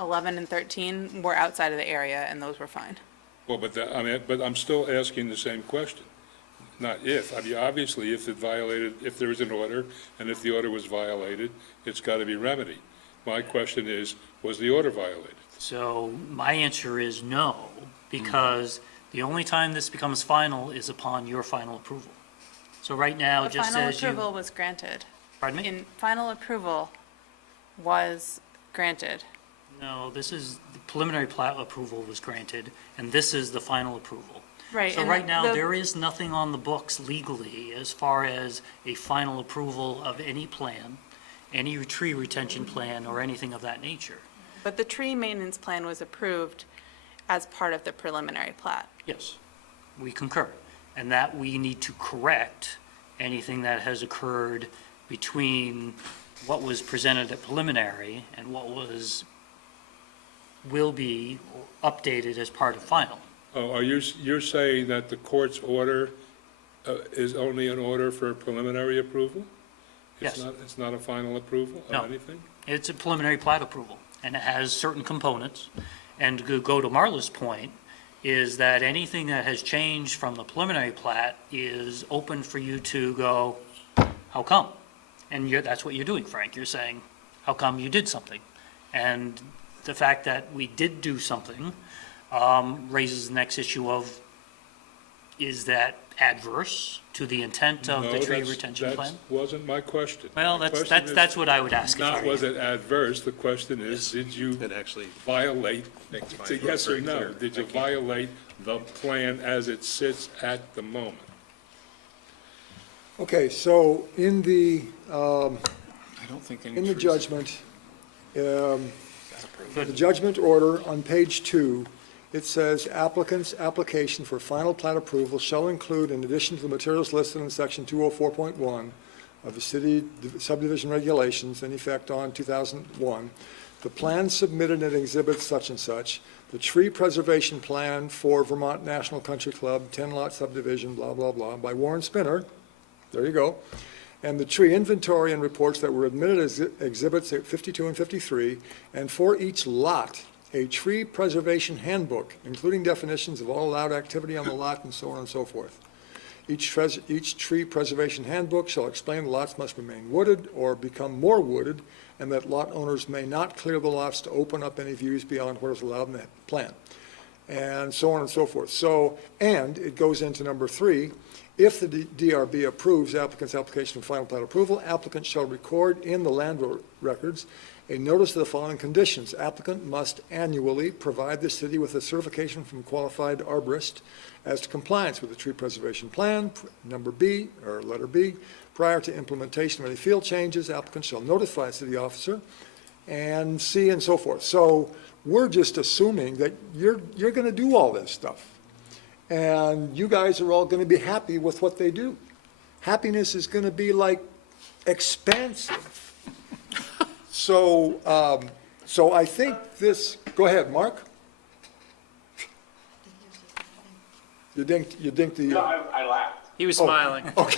11 and 13 were outside of the area, and those were fine. Well, but I'm still asking the same question. Not if. I mean, obviously, if there is an order, and if the order was violated, it's got to be remedied. My question is, was the order violated? So my answer is no, because the only time this becomes final is upon your final approval. So right now, it just The final says you. approval was granted. Pardon me? Final approval was granted. No, the preliminary plat approval was granted, and this is the final approval. Right. So and right now, the- there is nothing on the books legally as far as a final approval of any plan, any tree retention plan, or anything of that nature. But the tree maintenance plan was approved as part of the preliminary plat. Yes, we concur. And that we need to correct anything that has occurred between what was presented at preliminary and what will be updated as part of final. Oh, you're saying that the court's order is only an order for preliminary approval? Yes. It's not a final approval No. of anything? It's a preliminary plat approval, and it has certain components. And to go to Marla's point, is that anything that has changed from the preliminary plat is open for you to go, how come? And that's what you're doing, Frank. You're saying, how come you did something? And the fact that we did do something raises the next issue of, is that adverse to the intent of the tree retention plan? That wasn't my question. Well, My that's question is that's what I would ask if I Not were was you. it adverse, the question is, did you It actually violate, makes my it's a vote yes or very no, clear. did you violate the plan as it sits at the moment? Okay, so in the I don't think any in the trees- judgment, The judgment order on page 2, it says applicant's application for final plat approval shall include, in addition to the materials listed in section 204.1 of the city subdivision regulations in effect on 2001, the plan submitted in exhibit such and such, the tree preservation plan for Vermont National Country Club, 10-lot subdivision, blah, blah, blah, by Warren Spinner, there you go, and the tree inventory and reports that were admitted as exhibits 52 and 53, and for each lot, a tree preservation handbook, including definitions of all allowed activity on the lot and so on and so forth. Each tree preservation handbook shall explain the lots must remain wooded or become more wooded, and that lot owners may not clear the lots to open up any views beyond what is allowed in the plan, and so on and so forth. So, and it goes into number 3, if the DRB approves applicant's application for final plat approval, applicant shall record in the land records a notice of the following conditions. Applicant must annually provide the city with a certification from qualified arborist as to compliance with the tree preservation plan, number B, or letter B. Prior to implementation of any field changes, applicant shall notify a city officer, and C, and so forth. So we're just assuming that you're going to do all this stuff. And you guys are all going to be happy with what they do. Happiness is going to be like expansive. So I think this, go ahead, Mark. You think No, I laughed. He was smiling. Okay.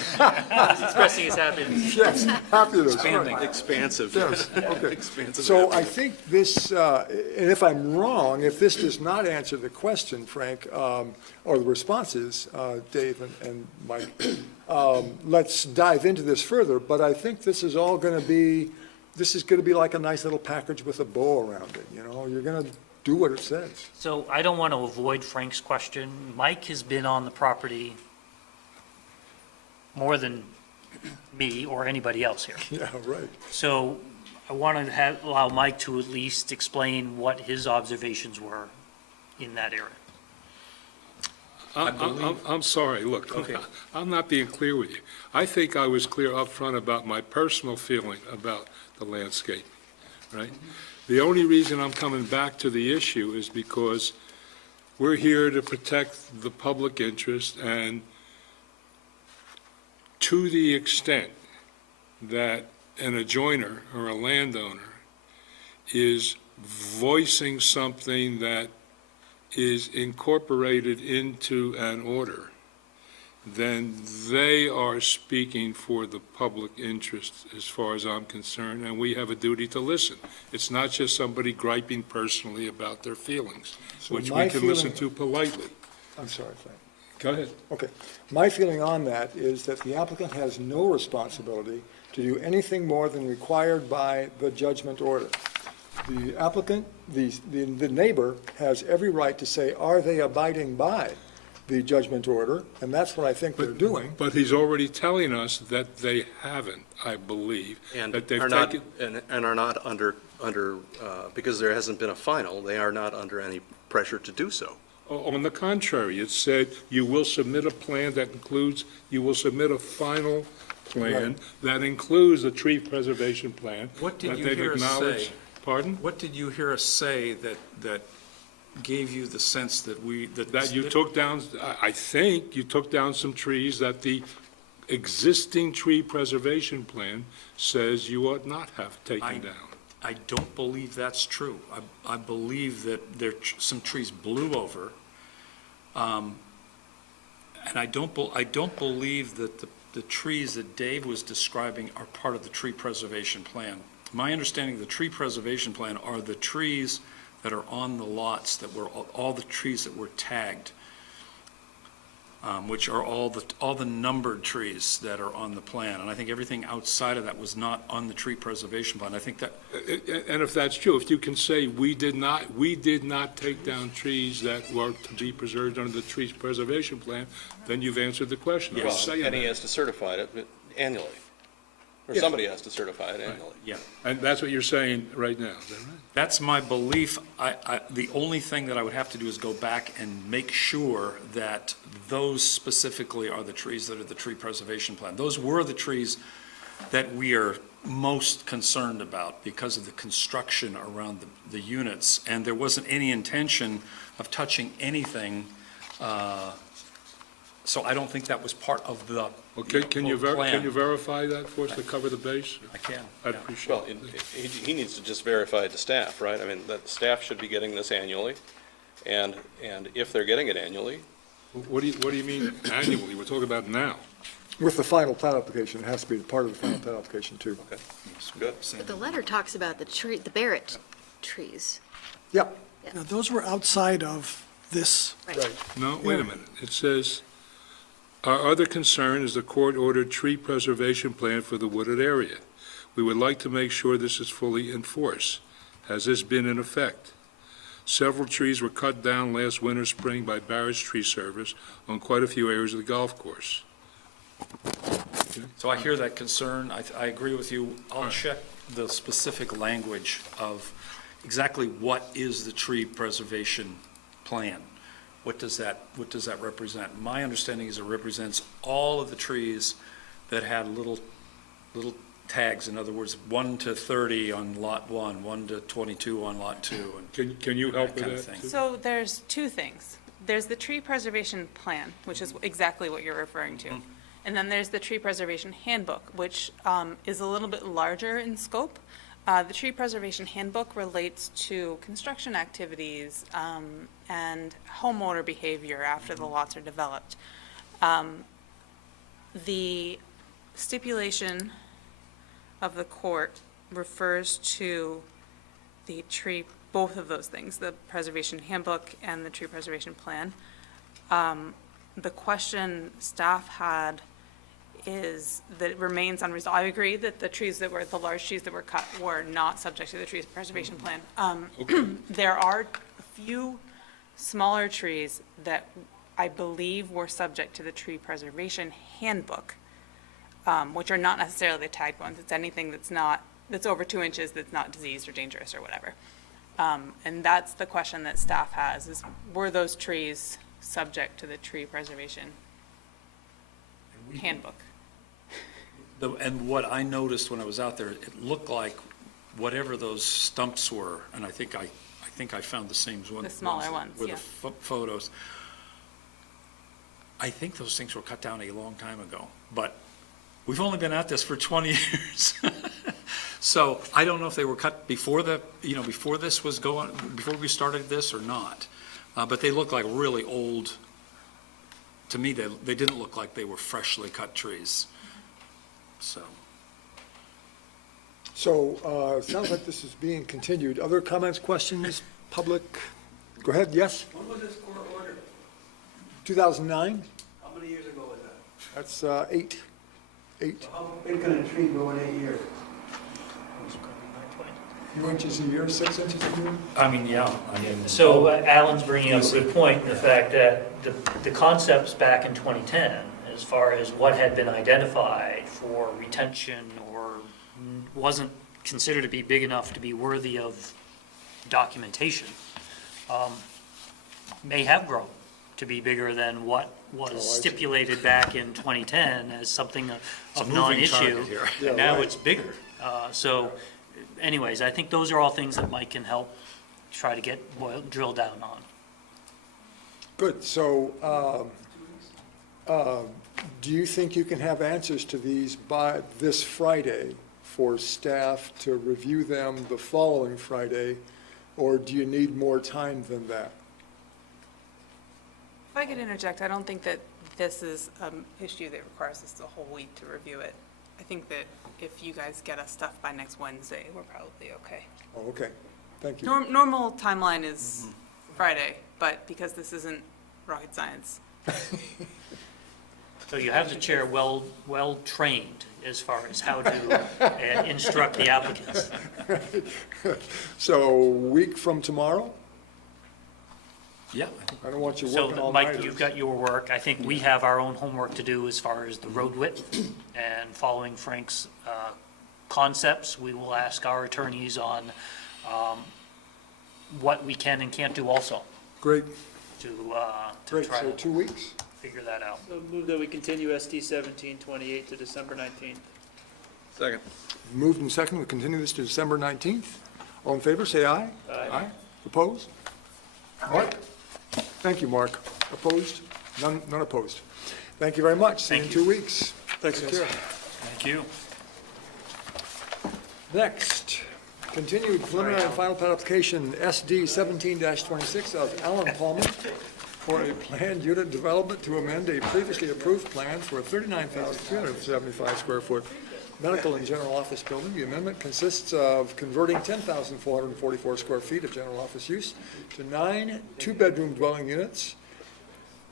He's expressing his happiness. yes, happiness. Expanding. Right. Expansive. Yes, okay. Expansive. So I think this, and if I'm wrong, if this does not answer the question, Frank, or the responses, Dave and Mike, let's dive into this further, but I think this is all going to be, this is going to be like a nice little package with a bow around it, you know? You're going to do what it says. So I don't want to avoid Frank's question. Mike has been on the property more than me or anybody else here. Yeah, right. So I want to allow Mike to at least explain what his observations were in that area. I'm sorry, look, Okay. I'm not being clear with you. I think I was clear up front about my personal feeling about the landscape, right? The only reason I'm coming back to the issue is because we're here to protect the public interest, and to the extent that an adjoiner or a landowner is voicing something that is incorporated into an order, then they are speaking for the public interest as far as I'm concerned, and we have a duty to listen. It's not just somebody griping personally about their feelings, So which my we can listen feeling- to politely. I'm sorry, Frank. Go ahead. Okay. My feeling on that is that the applicant has no responsibility to do anything more than required by the judgment order. The applicant, the neighbor has every right to say, are they abiding by the judgment order? And that's what I think they're doing. But he's already telling us that they haven't, I believe. And that they've are not, taken- and are not under, because there hasn't been a final, they are not under any pressure to do so. On the contrary, it said you will submit a plan that includes, you will submit a final plan Right. that includes a tree preservation plan. What did that you they've hear us acknowledged. say? Pardon? What did you hear us say that gave you the sense that That you took down, I think you took down some trees that the existing tree preservation plan says you ought not have taken down. I don't believe that's true. I believe that some trees blew over. And I don't believe that the trees that Dave was describing are part of the tree preservation plan. My understanding of the tree preservation plan are the trees that are on the lots that were, all the trees that were tagged, which are all the numbered trees that are on the plan. And I think everything outside of that was not on the tree preservation plan. I think that, And if that's true, if you can say we did not take down trees that were to be preserved under the tree preservation plan, then you've answered the question. I was saying And he that. has to certify it annually, or Yeah. somebody has to certify it annually. yeah. And that's what you're saying right now, is that right? That's my belief. The only thing that I would have to do is go back and make sure that those specifically are the trees that are the tree preservation plan. Those were the trees that we are most concerned about because of the construction around the units, and there wasn't any intention of touching anything, so I don't think that was part of the Okay, can you plan. verify that for us to cover the base? I can. I'd yeah. appreciate Well, it. he needs to just verify it to staff, right? I mean, that staff should be getting this annually, and if they're getting it annually, What do you mean annually? We're talking about now. With the final plat application, it has to be part of the final plat application, too. okay, good. But the letter talks about the Barrett trees. Yeah, Now, those were outside of this. Right. No, wait a minute. It says, "Our other concern is the court-ordered tree preservation plan for the wooded area. We would like to make sure this is fully enforced. Has this been in effect? Several trees were cut down last winter, spring by Barrett's Tree Service on quite a few areas of the golf course." So I hear that concern. I agree with you. I'll check the specific language of exactly what is the tree preservation plan. What does that represent? My understanding is it represents all of the trees that had little tags. In other words, 1 to 30 on lot 1, 1 to 22 on lot 2. And Can you help that kind with of that? thing. too? So there's two things. There's the tree preservation plan, which is exactly what you're referring to. And then there's the tree preservation handbook, which is a little bit larger in scope. The tree preservation handbook relates to construction activities and homeowner behavior after the lots are developed. The stipulation of the court refers to the tree, both of those things, the preservation handbook and the tree preservation plan. The question staff had is that it remains unresolved. I agree that the large trees that were cut were not subject to the tree preservation plan. There are a few smaller trees that I believe were subject to the tree preservation handbook, which are not necessarily the tagged ones. It's anything that's over 2 inches, that's not diseased or dangerous or whatever. And that's the question that staff has, is were those trees subject to the tree preservation handbook? And what I noticed when I was out there, it looked like whatever those stumps were, and I think I found the same one. The smaller ones, With yeah. the photos. I think those things were cut down a long time ago, but we've only been at this for 20 years. So I don't know if they were cut before before this was before we started this or not. But they look like really old, to me, they didn't look like they were freshly cut trees. so it sounds like this is being continued. Other comments, questions, public? Go ahead, yes? When was this court ordered? 2009? How many years ago was that? That's 8. So how big can a tree grow in 8 years? Few inches a year, 6 inches a year? I mean, yeah. So Alan's bringing up a good point, the fact that the concepts back in 2010, as far as what had been identified for retention or wasn't considered to be big enough to be worthy of documentation, may have grown to be bigger than what was stipulated back in 2010 as something of moving non-issue. target here. Yeah, And now right. it's bigger. So anyways, I think those are all things that Mike can help try to drill down on. Good, so do you think you can have answers to these by this Friday for staff to review them the following Friday, or do you need more time than that? If I could interject, I don't think that this is an issue that requires us a whole week to review it. I think that if you guys get us stuff by next Wednesday, we're probably okay. Oh, okay, thank you. Normal timeline is Friday, but because this isn't rocket science. So you have the chair well-trained as far as how to instruct the applicants. So, a week from tomorrow? Yeah. I don't want you So working all Mike, night. you've got your work. I think we have our own homework to do as far as the road width. And following Frank's concepts, we will ask our attorneys on what we can and can't do also Great, to great, try so to 2 weeks? figure that out. So move that we continue ST 1728 to December 19th. Second. Moved and seconded, we continue this to December 19th. All in favor, say aye. Aye. Opposed? Mark? Thank you, Mark. Opposed? None opposed. Thank you very much. See you in 2 weeks. Thanks, Take guys. care. Thank you. Next, continued preliminary and final plat application SD 17-26 of Alan Palmer for a planned unit development to amend a previously approved plan for a 39,375 square foot medical and general office building. The amendment consists of converting 10,444 square feet of general office use to 9 two-bedroom dwelling units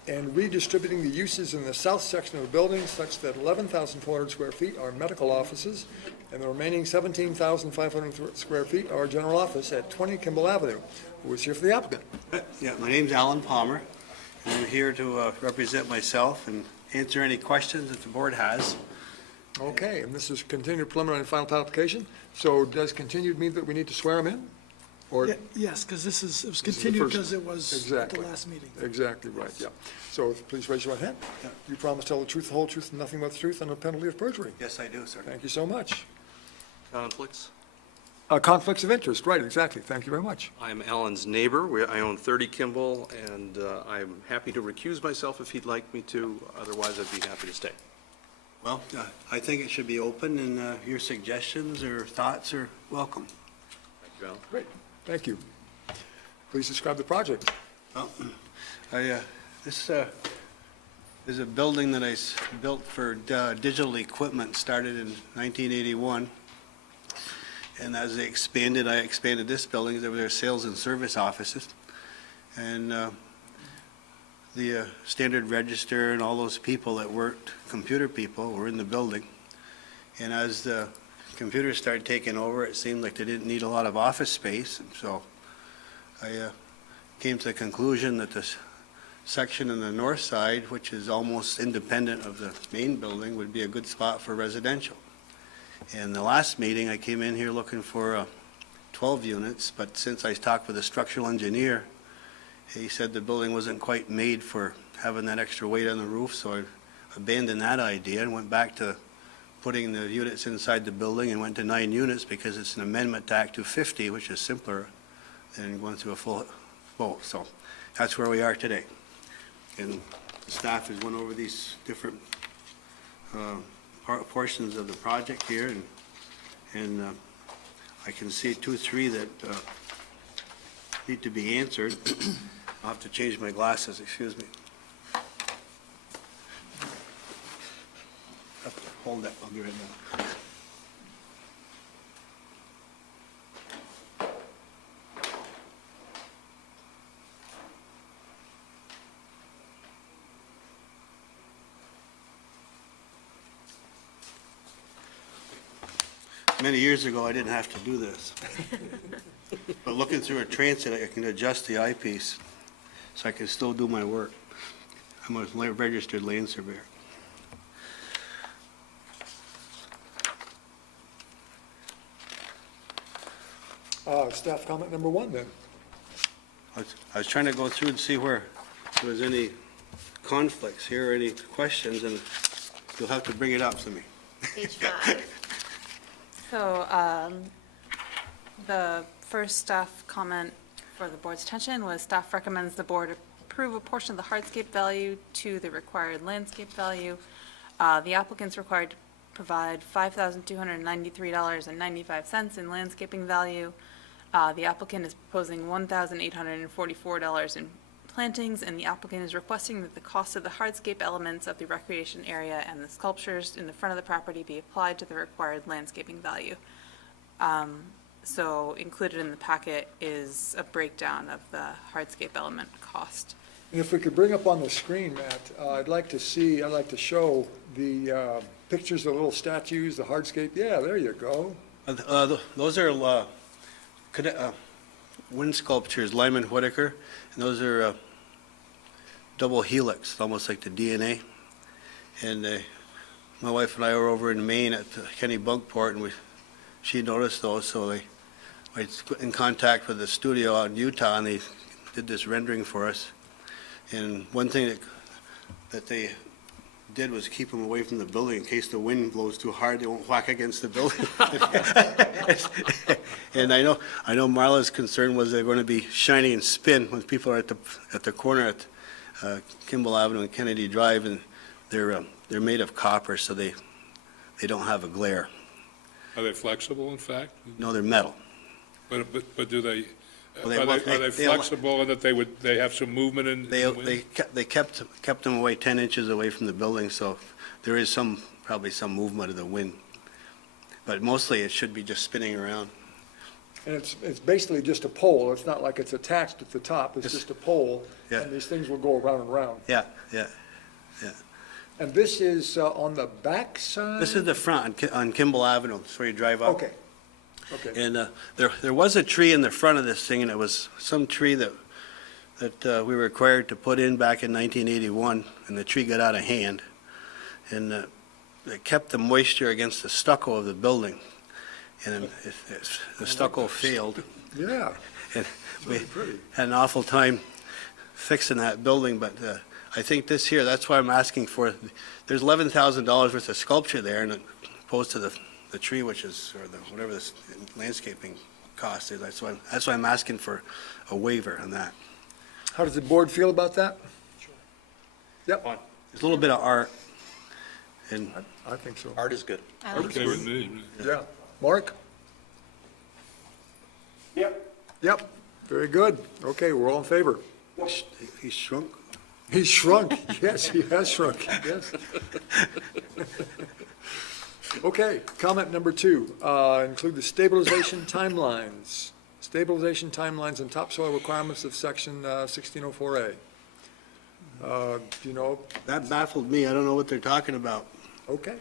and redistributing the uses in the south section of the building such that 11,400 square feet are medical offices and the remaining 17,500 square feet are general office at 20 Kimball Avenue. Who is here for the applicant? Yeah, my name's Alan Palmer, and I'm here to represent myself and answer any questions that the board has. Okay, and this is continued preliminary and final plat application. So does continued mean that we need to swear him in? Or Yes, because it was This is the continued first- because it was at the Exactly. last meeting. Exactly right, yeah. So please raise your right hand. You promise to tell the truth, the whole truth, and nothing but the truth under penalty of perjury. Yes, I do, sir. Thank you so much. Conflicts? Conflicts of interest, right, exactly. Thank you very much. I'm Alan's neighbor. I own 30 Kimball, and I'm happy to recuse myself if he'd like me to. Otherwise, I'd be happy to stay. Well, I think it should be open, and your suggestions or thoughts are welcome. Thank you, Alan. Great, thank you. Please describe the project. Well, this is a building that I built for digital equipment, started in 1981. And as they expanded, I expanded this building. There were their sales and service offices. And the standard register and all those people that worked, computer people, were in the building. And as the computers started taking over, it seemed like they didn't need a lot of office space. And so I came to the conclusion that this section in the north side, which is almost independent of the main building, would be a good spot for residential. In the last meeting, I came in here looking for 12 units, but since I talked with a structural engineer, he said the building wasn't quite made for having that extra weight on the roof, so I abandoned that idea and went back to putting the units inside the building and went to 9 units because it's an amendment to Act 250, which is simpler than going through a full vote. So that's where we are today. And the staff has went over these different portions of the project here, and I can see 2, 3 that need to be answered. I'll have to change my glasses, excuse me. Hold that, I'll be right back. Many years ago, I didn't have to do this. But looking through a transit, I can adjust the eyepiece, so I can still do my work. I'm a registered land surveyor. Staff comment number 1, then. I was trying to go through and see where there was any conflicts here, or any questions, and you'll have to bring it up to me. Page 5. So, the first staff comment for the board's attention was staff recommends the board approve a portion of the hardscape value to the required landscape value. The applicant's required to provide $5,293.95 in landscaping value. The applicant is proposing $1,844 in plantings, and the applicant is requesting that the cost of the hardscape elements of the recreation area and the sculptures in the front of the property be applied to the required landscaping value. So included in the packet is a breakdown of the hardscape element cost. And if we could bring up on the screen, Matt, I'd like to show the pictures of the little statues, the hardscape. Yeah, there you go. Those are wind sculptures, Lyman Whitaker, and those are double helix, almost like the DNA. And my wife and I were over in Maine at Kenny Bunkport, and she noticed those, so I was in contact with the studio out in Utah, and they did this rendering for us. And one thing that they did was keep them away from the building in case the wind blows too hard, they won't whack against the building. And I know Marla's concern was they're going to be shiny and spin when people are at the corner at Kimball Avenue and Kennedy Drive, and they're made of copper, so they don't have a glare. Are they flexible, in fact? No, they're metal. But do they, Well, are they they- flexible in that they have some movement in? They kept them away 10 inches away from the building, so there is probably some movement of the wind. But mostly it should be just spinning around. And it's basically just a pole. It's not like it's attached at the top. It's just a pole. Yeah. And these things will go around and around. Yeah. And this is on the back side? This is the front on Kimball Avenue, it's where you drive up. Okay. And there was a tree in the front of this thing, and it was some tree that we were required to put in back in 1981, and the tree got out of hand. And it kept the moisture against the stucco of the building, and the stucco failed. Yeah. And we Very pretty. had an awful time fixing that building, but I think this here, that's why I'm asking for, there's $11,000 worth of sculpture there, and opposed to the tree, which is, or whatever this landscaping cost is. That's why I'm asking for a waiver on that. How does the board feel about that? Yep, There's a little bit of art, and I think so. Art is good. Okay with me. Yeah. Mark? Yep, very good. Okay, we're all in favor. he shrunk. He's shrunk, yes, he has shrunk, yes. Okay, comment number 2, include the stabilization timelines. Stabilization timelines and topsoil requirements of section 1604A. Do you know? That baffled me. I don't know what they're talking about. Okay,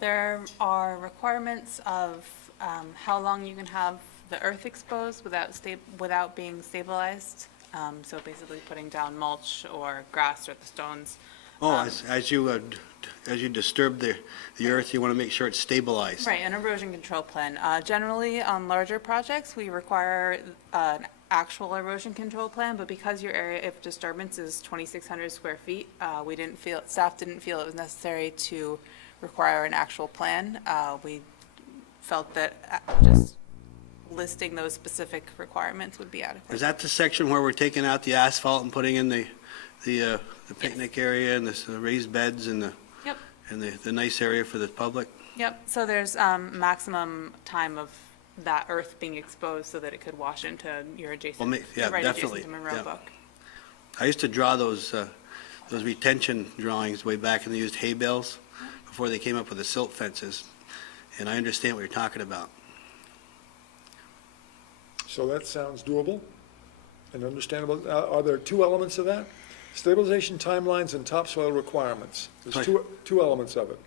There are requirements of how long you can have the earth exposed without being stabilized. So basically putting down mulch or grass or the stones. Oh, as you disturb the earth, you want to make sure it's stabilized. Right, an erosion control plan. Generally, on larger projects, we require an actual erosion control plan, but because your area of disturbance is 2,600 square feet, staff didn't feel it was necessary to require an actual plan. We felt that just listing those specific requirements would be adequate. Is that the section where we're taking out the asphalt and putting in the picnic area and the raised beds and Yep. the nice area for the public? Yep, so there's maximum time of that earth being exposed so that it could wash into your adjacent, Yeah, right definitely. adjacent to Monroe yeah. Book. I used to draw those retention drawings way back, and they used hay bales before they came up with the silt fences, and I understand what you're talking about. so that sounds doable and understandable. Are there 2 elements of that? Stabilization timelines and topsoil requirements. There's Right. two elements of it.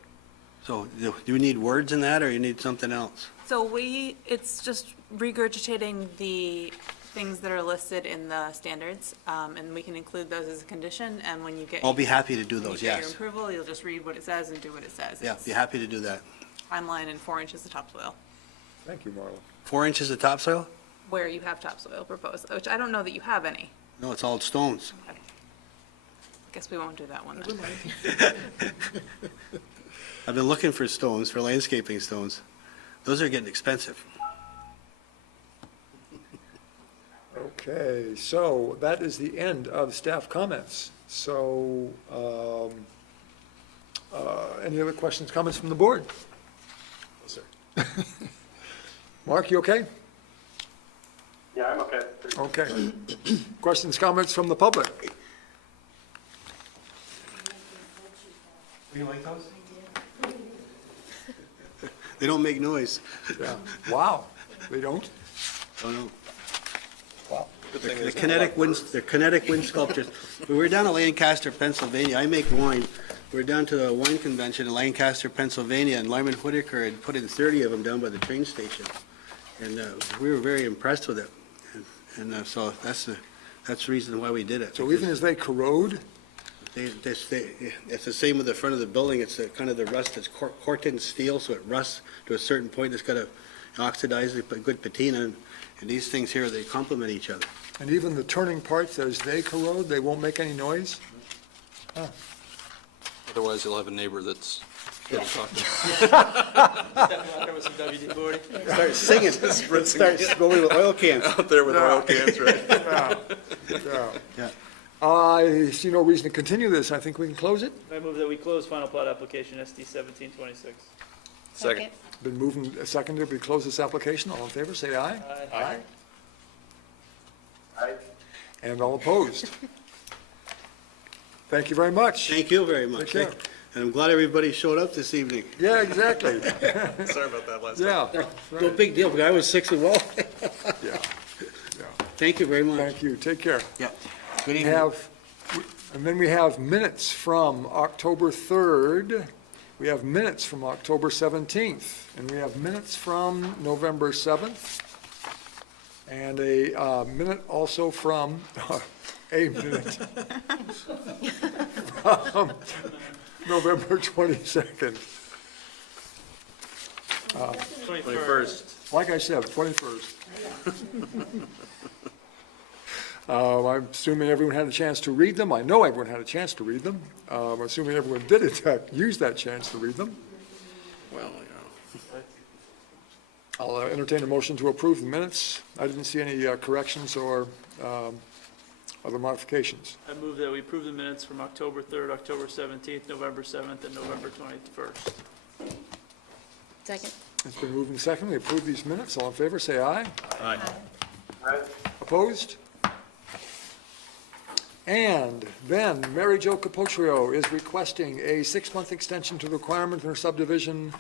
So do you need words in that, or you need something else? So it's just regurgitating the things that are listed in the standards, and we can include those as a condition, and when you get. I'll be happy to do when you those, get your yes. approval, you'll just read what it says and do what it says. Yeah, It's be happy to do that. Timeline and 4 inches of topsoil, Thank you, Marla. 4 inches of topsoil? where you have topsoil proposed, which I don't know that you have any. No, it's all stones. Guess we won't do that one then. I've been looking for stones, for landscaping stones. Those are getting expensive. Okay, so that is the end of staff comments. So, any other questions, comments from the board? Yes, sir. Mark, you okay? Yeah, I'm okay. Okay. Questions, comments from the public? You like those? They don't make noise. Yeah. Wow, they don't? Oh, no. Wow. Good thing They're there's kinetic wind sculptures. We were down in Lancaster, Pennsylvania. I make wine. We were down to the wine convention in Lancaster, Pennsylvania, and Lyman Whitaker had put in 30 of them down by the train station. And we were very impressed with it. And so that's the reason why we did it. So even as they corrode? It's the same with the front of the building. It's kind of the rust. It's Corten steel, so it rusts to a certain point. It's got to oxidize, they put good patina, and these things here, they complement each other. And even the turning parts, as they corrode, they won't make any noise? Huh. Otherwise, you'll have a neighbor that's here to talk to. Stepping out there with some WD-40. Start singing, start going with oil cans. Out there with oil cans, right? Yeah. I see no reason to continue this. I think we can close it. I move that we close final plot application SD 1726. Second. Been moving, seconded, we close this application. All in favor, say aye. Aye. And all opposed. Thank you very much. Thank you very much. Take care. And I'm glad everybody showed up this evening. Yeah, exactly. Sorry about that last time. Yeah, No big deal, because I was sick as well. yeah. Thank you very much. Thank you. Take care. Yeah. Good We evening. have, and then we have minutes from October 3rd. We have minutes from October 17th. And we have minutes from November 7th. And a minute also from, a minute from November 22nd. 21st. Like I said, 21st. I'm assuming everyone had a chance to read them. I know everyone had a chance to read them. I'm assuming everyone did in fact use that chance to read them. Well, I'll entertain a motion to approve the minutes. I didn't see any corrections or other modifications. I move that we approve the minutes from October 3rd, October 17th, November 7th, and November 21st. Second. It's been moved and seconded. We approve these minutes. All in favor, say aye. Aye. Opposed? And then Mary Jo Capotrio is requesting a 6-month extension to the requirement in her subdivision,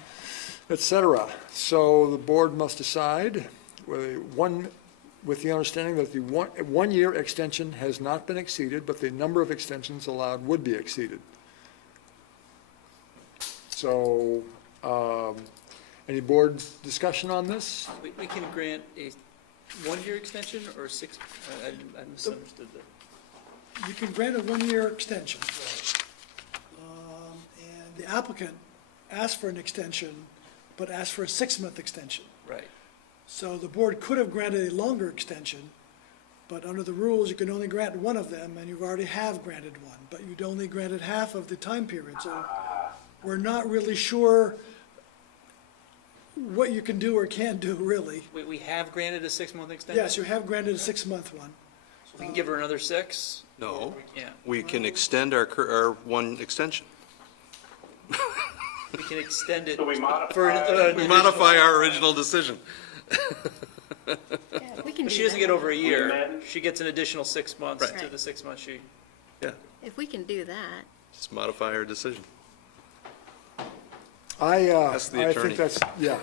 et cetera. So the board must decide with the understanding that the one-year extension has not been exceeded, but the number of extensions allowed would be exceeded. So, any board discussion on this? We can grant a one-year extension or six, I misunderstood that. You can grant a one-year extension. And the applicant asked for an extension, but asked for a 6-month extension. Right. So the board could have granted a longer extension, but under the rules, you can only grant one of them, and you already have granted one, but you'd only granted half of the time period. So we're not really sure what you can do or can't do, really. We have granted a 6-month extension? Yes, you have granted a 6-month one. So we can give her another 6? No, Yeah. we can extend our one extension. We can extend it So we modify for an We modify our original decision. Yeah, we can do She doesn't that. get over a year. amend- She gets an additional 6 months Right. to the 6 months she. Yeah, If we can do that. just modify our decision. Ask the attorney. think that's, yeah.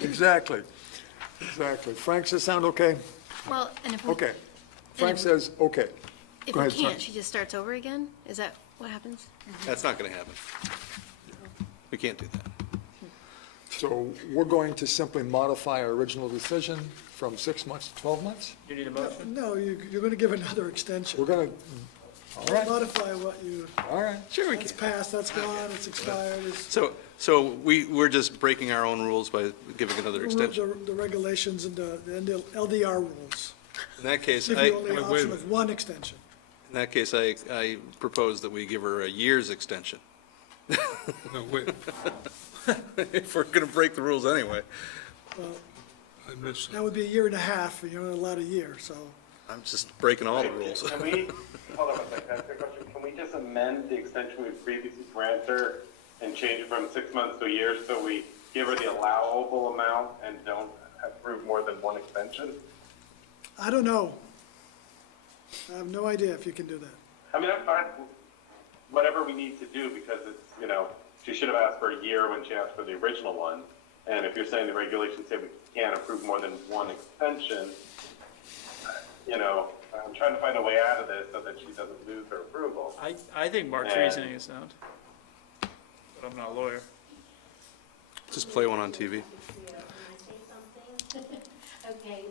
Exactly. Frank, does that sound okay? Well, and if we, Okay. Frank if- says, okay. if Go we ahead, can't, Frank. she just starts over again? Is that what happens? That's not going to happen. We can't do that. So we're going to simply modify our original decision from 6 months to 12 months? You need a motion? No, you're going to give another extension. We're going to, all right, Modify what you, all right. Sure, we it's can. passed, that's gone, it's expired, it's. So we're just breaking our own rules by giving another extension. The regulations and the LDR rules. In that case, Give I, you only an option of one extension. in that case, I propose that we give her a year's extension. No, wait, If we're going to break the rules anyway. I missed, That would be a year and a half, and you're only allowed a year, so. I'm just breaking all the rules. Can we, hold on a second, I have a question. Can we just amend the extension we previously granted her and change it from 6 months to a year so we give her the allowable amount and don't approve more than one extension? I don't know. I have no idea if you can do that. I mean, I'm fine, whatever we need to do, because it's, she should have asked for a year when she asked for the original one. And if you're saying the regulations say we can't approve more than one extension, I'm trying to find a way out of this so that she doesn't lose her approval. I think Mark's Yeah. reasoning is sound. But I'm not a lawyer. Just play one on TV. Okay,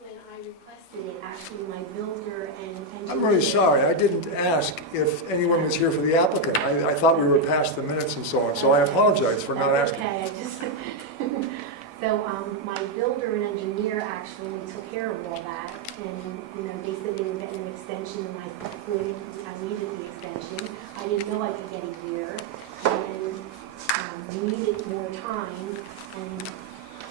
when I requested it, actually, my builder and engineer. I'm really sorry, I didn't ask if anyone was here for the applicant. I thought we were past the minutes and so on, so I apologize for not That's asking. okay, I just, so, my builder and engineer actually they took care of all that. And, you know, they said they were getting an extension, and I said, good, I needed the extension. I didn't know I could get a year, and we needed more time, and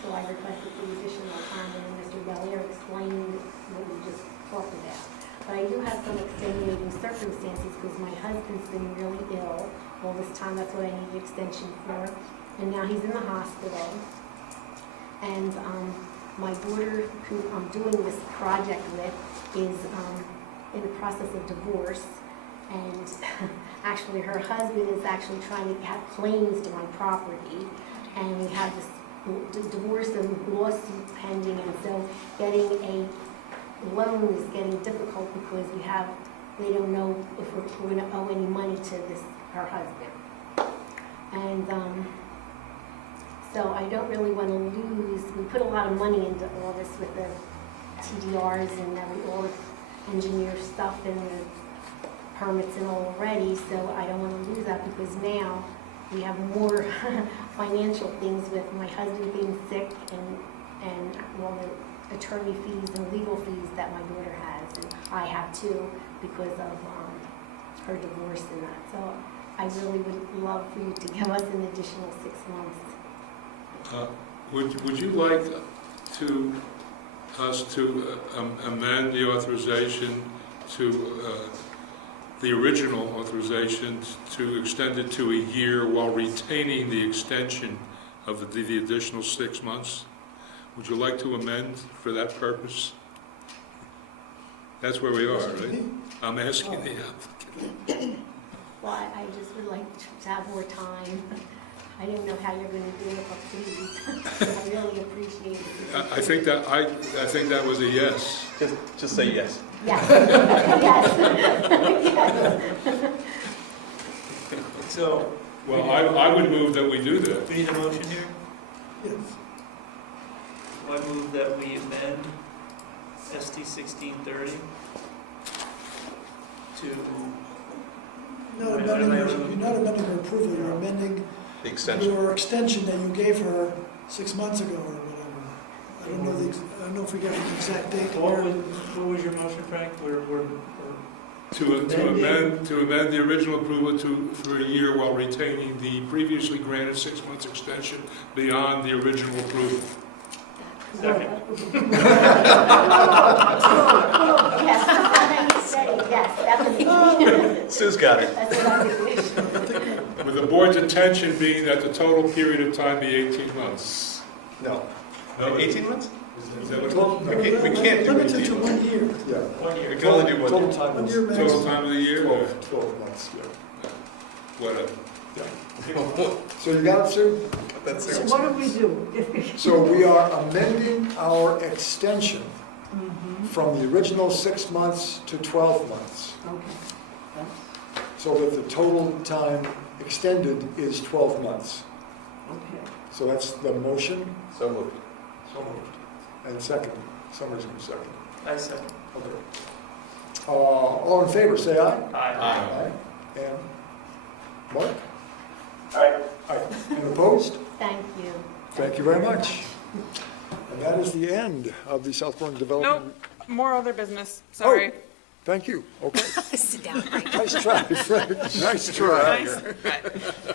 so I requested the additional time, and Mr. Belair explained what we just talked about. But I do have some extenuating circumstances, because my husband's been really ill all this time. That's what I need the extension for. And now he's in the hospital. And my daughter, who I'm doing this project with, is in the process of divorce. And actually, her husband is actually trying to have claims to my property. And we have this divorce and lawsuit pending. And so getting a loan is getting difficult because they don't know if we're going to owe any money to her husband. And so I don't really want to lose. We put a lot of money into all this with the TDRs and all the engineer stuff and the permits and all already, so I don't want to lose that, because now we have more financial things with my husband being sick and all the attorney fees and legal fees that my daughter has, and I have too, because of her divorce and that. So I really would love for you to give us an additional 6 months. Would you like us to amend the authorization to the original authorization to extend it to a year while retaining the extension of the additional 6 months? Would you like to amend for that purpose? That's where we are, right? I'm asking the applicant. Well, I just would like to have more time. I didn't know how you're going to do it, but please, I really appreciate it. I think that was a yes. Just say yes. Yes, yes. So, Well, I would move that we do that. we need a motion here? Yes. I move that we amend ST 1630 to, You're not amending her approval, you're amending The extension. your extension that you gave her 6 months ago or whatever. I don't know if we got an exact date. what was your motion, Frank? To amend the original approval for a year while retaining the previously granted 6 months extension beyond the original approval. Second. Yes, definitely. Sue's got it. That's what I wish. With the board's intention being that the total period of time be 18 months. No. No, 18 months? Is that what We can't do Limited 18 to months. 1 year. Yeah. 1 year. We can only do one. Total time 1 is year total maximum. time of the year? 12 months, yeah. Whatever. So you got it, Sue? That's So it. what do we do? So we are amending our extension from the original 6 months to 12 months, Okay. so that the total time extended is 12 months. Okay. So that's the motion. So moved. So moved. And second, somebody's going to second. I second. Okay. All in favor, say aye. Aye. Aye. And Mark? Aye. Aye. And opposed? Thank you. Thank you very much. And that is the end of the South Burlington Development. Nope, more other business, sorry. Thank you. Okay. Sit down, Frank. Nice try, Frank. Nice try. Nice.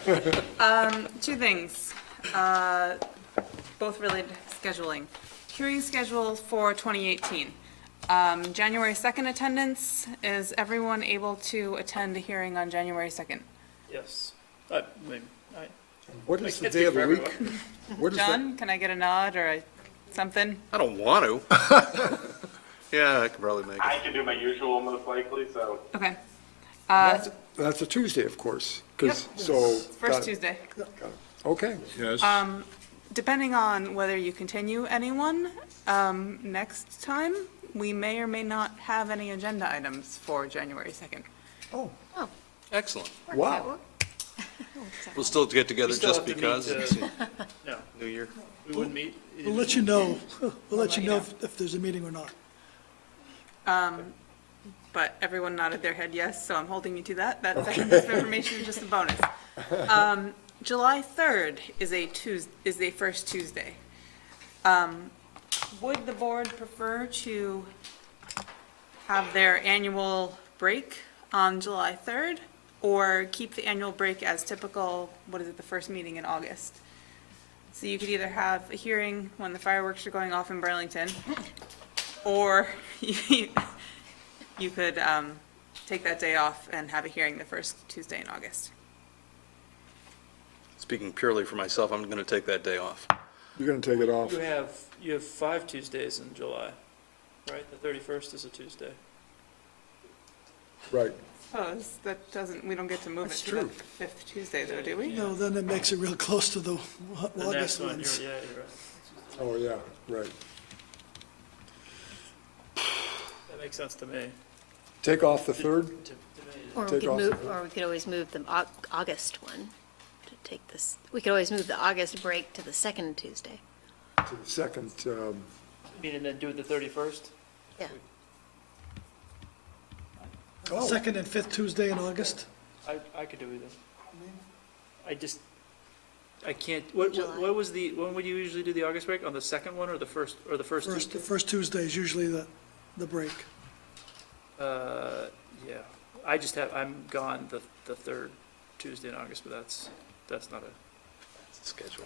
Right. 2 things, both related to scheduling. Hearing schedule for 2018. January 2nd attendance, is everyone able to attend a hearing on January 2nd? Yes. What is the day of the week? What is that? John, can I get a nod or something? I don't want to. Yeah, I can probably make it. I can do my usual most likely, so. Okay. That's a Tuesday, of course, because, so. First got it. Tuesday. Okay. Yes. Depending on whether you continue anyone, next time, we may or may not have any agenda items for January 2nd. Oh, Excellent. wow. We'll still get together We still just have to meet, because it's No, New Year. we wouldn't meet. We'll let you know, if there's a meeting or not. But everyone nodded their head yes, so I'm holding you to that. That second piece of information is just a bonus. July 3rd is a first Tuesday. Would the board prefer to have their annual break on July 3rd? Or keep the annual break as typical, what is it, the first meeting in August? So you could either have a hearing when the fireworks are going off in Burlington, or you could take that day off and have a hearing the first Tuesday in August. Speaking purely for myself, I'm going to take that day off. You're going to take it off. You have 5 Tuesdays in July, right? The 31st is a Tuesday. Right. Suppose that doesn't, we don't get to move it That's to the true. 5th Tuesday though, do we? No, then it makes it real close to the The next August one, ones. you're right. Oh, yeah, right. That makes sense to me. Take off the 3rd? Or we Take could off move, the- or we could always move the August one to take this, we could always move the August break to the second Tuesday. To the second, Mean and then do it the 31st? Yeah. Second and fifth Tuesday in August? I could do either. I can't, what July. was when would you usually do the August break? On the second one or the first The Tuesday? first Tuesday is usually the break. Yeah, I'm gone the 3rd Tuesday in August, but that's not a. Schedule.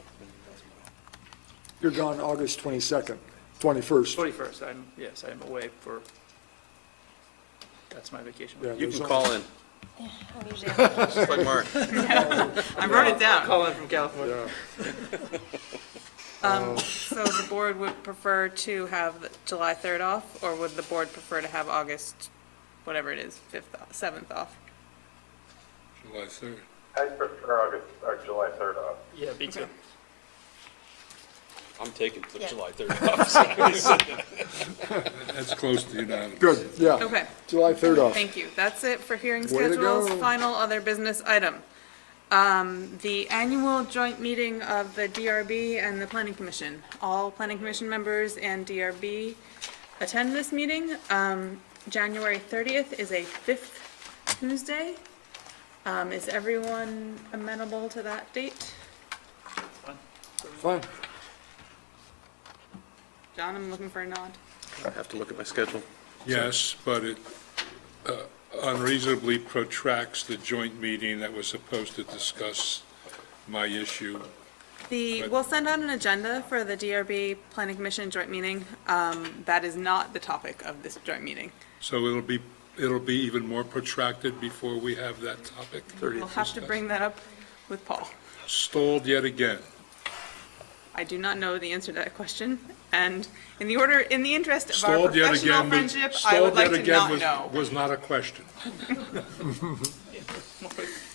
you're gone August 22nd, 21st. 21st, I'm away for, that's my vacation. Yeah, You there's can only- call in, I'm usually on vacation. just like Mark. I wrote it down. Call in from California. Yeah. So the board would prefer to have July 3rd off, or would the board prefer to have August, whatever it is, 5th, 7th off? July 3rd. I prefer August, or July 3rd off. Yeah, me too. I'm taking Yeah. July 3rd off. That's close to unanimous. Good, yeah. Okay, July 3rd off. thank you. That's it for hearing Way to schedules. go. Final other business item. The annual joint meeting of the DRB and the Planning Commission. All Planning Commission members and DRB attend this meeting. January 30th is a 5th Tuesday. Is everyone amenable to that date? Fine. John, I'm looking for a nod. I have to look at my schedule. Yes, but it unreasonably protracts the joint meeting that was supposed to discuss my issue. We'll send out an agenda for the DRB Planning Commission joint meeting. That is not the topic of this joint meeting. So it'll be even more protracted before we have that topic. We'll have to bring that up with Paul. Stalled yet again. I do not know the answer to that question, and in the interest of our Stalled yet professional again, friendship, I would like to not know. was not a question. That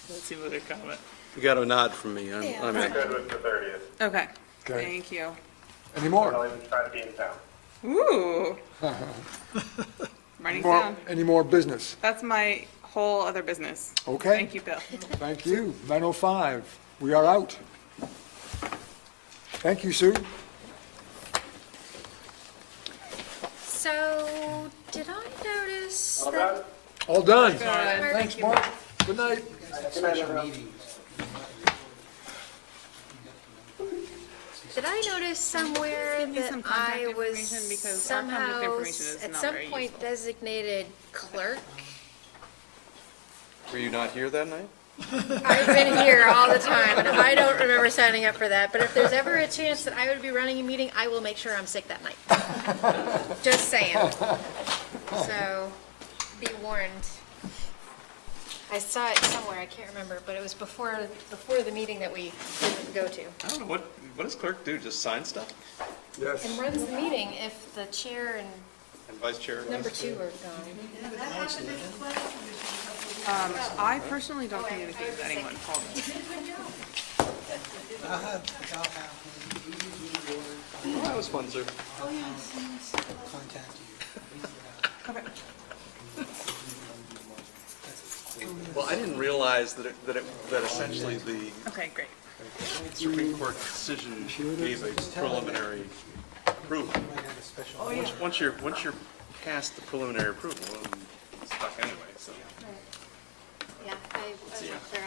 seemed like a comment. You got a nod from me. I'm in. Good with the 30th. Okay, Okay. thank you. Any more? I'll even try to be in town. Ooh. Writing down. Any more business? That's my whole other business. Okay. Thank you, Bill. Thank you. 9:05. We are out. Thank you, Sue. So, did I notice that? All done. Thanks, Mark. Good night. Did I notice somewhere Give me some that contact I was information, because our contact somehow, information is at not some very point useful. designated clerk? Were you not here that night? I've been here all the time, and I don't remember signing up for that, but if there's ever a chance that I would be running a meeting, I will make sure I'm sick that night. Just saying. So, be warned. I saw it somewhere, I can't remember, but it was before the meeting that we didn't go to. I don't know, what does clerk do, just sign stuff? Yes. And runs the meeting if the chair and And vice chair? number 2 are gone. I personally don't communicate with anyone, Paul does. Oh, that was fun, sir. Well, I didn't realize that essentially the Okay, great. Supreme Court decision gave a preliminary approval. Once you're past the preliminary approval, I'm stuck anyway, so. Yeah, I wasn't clear on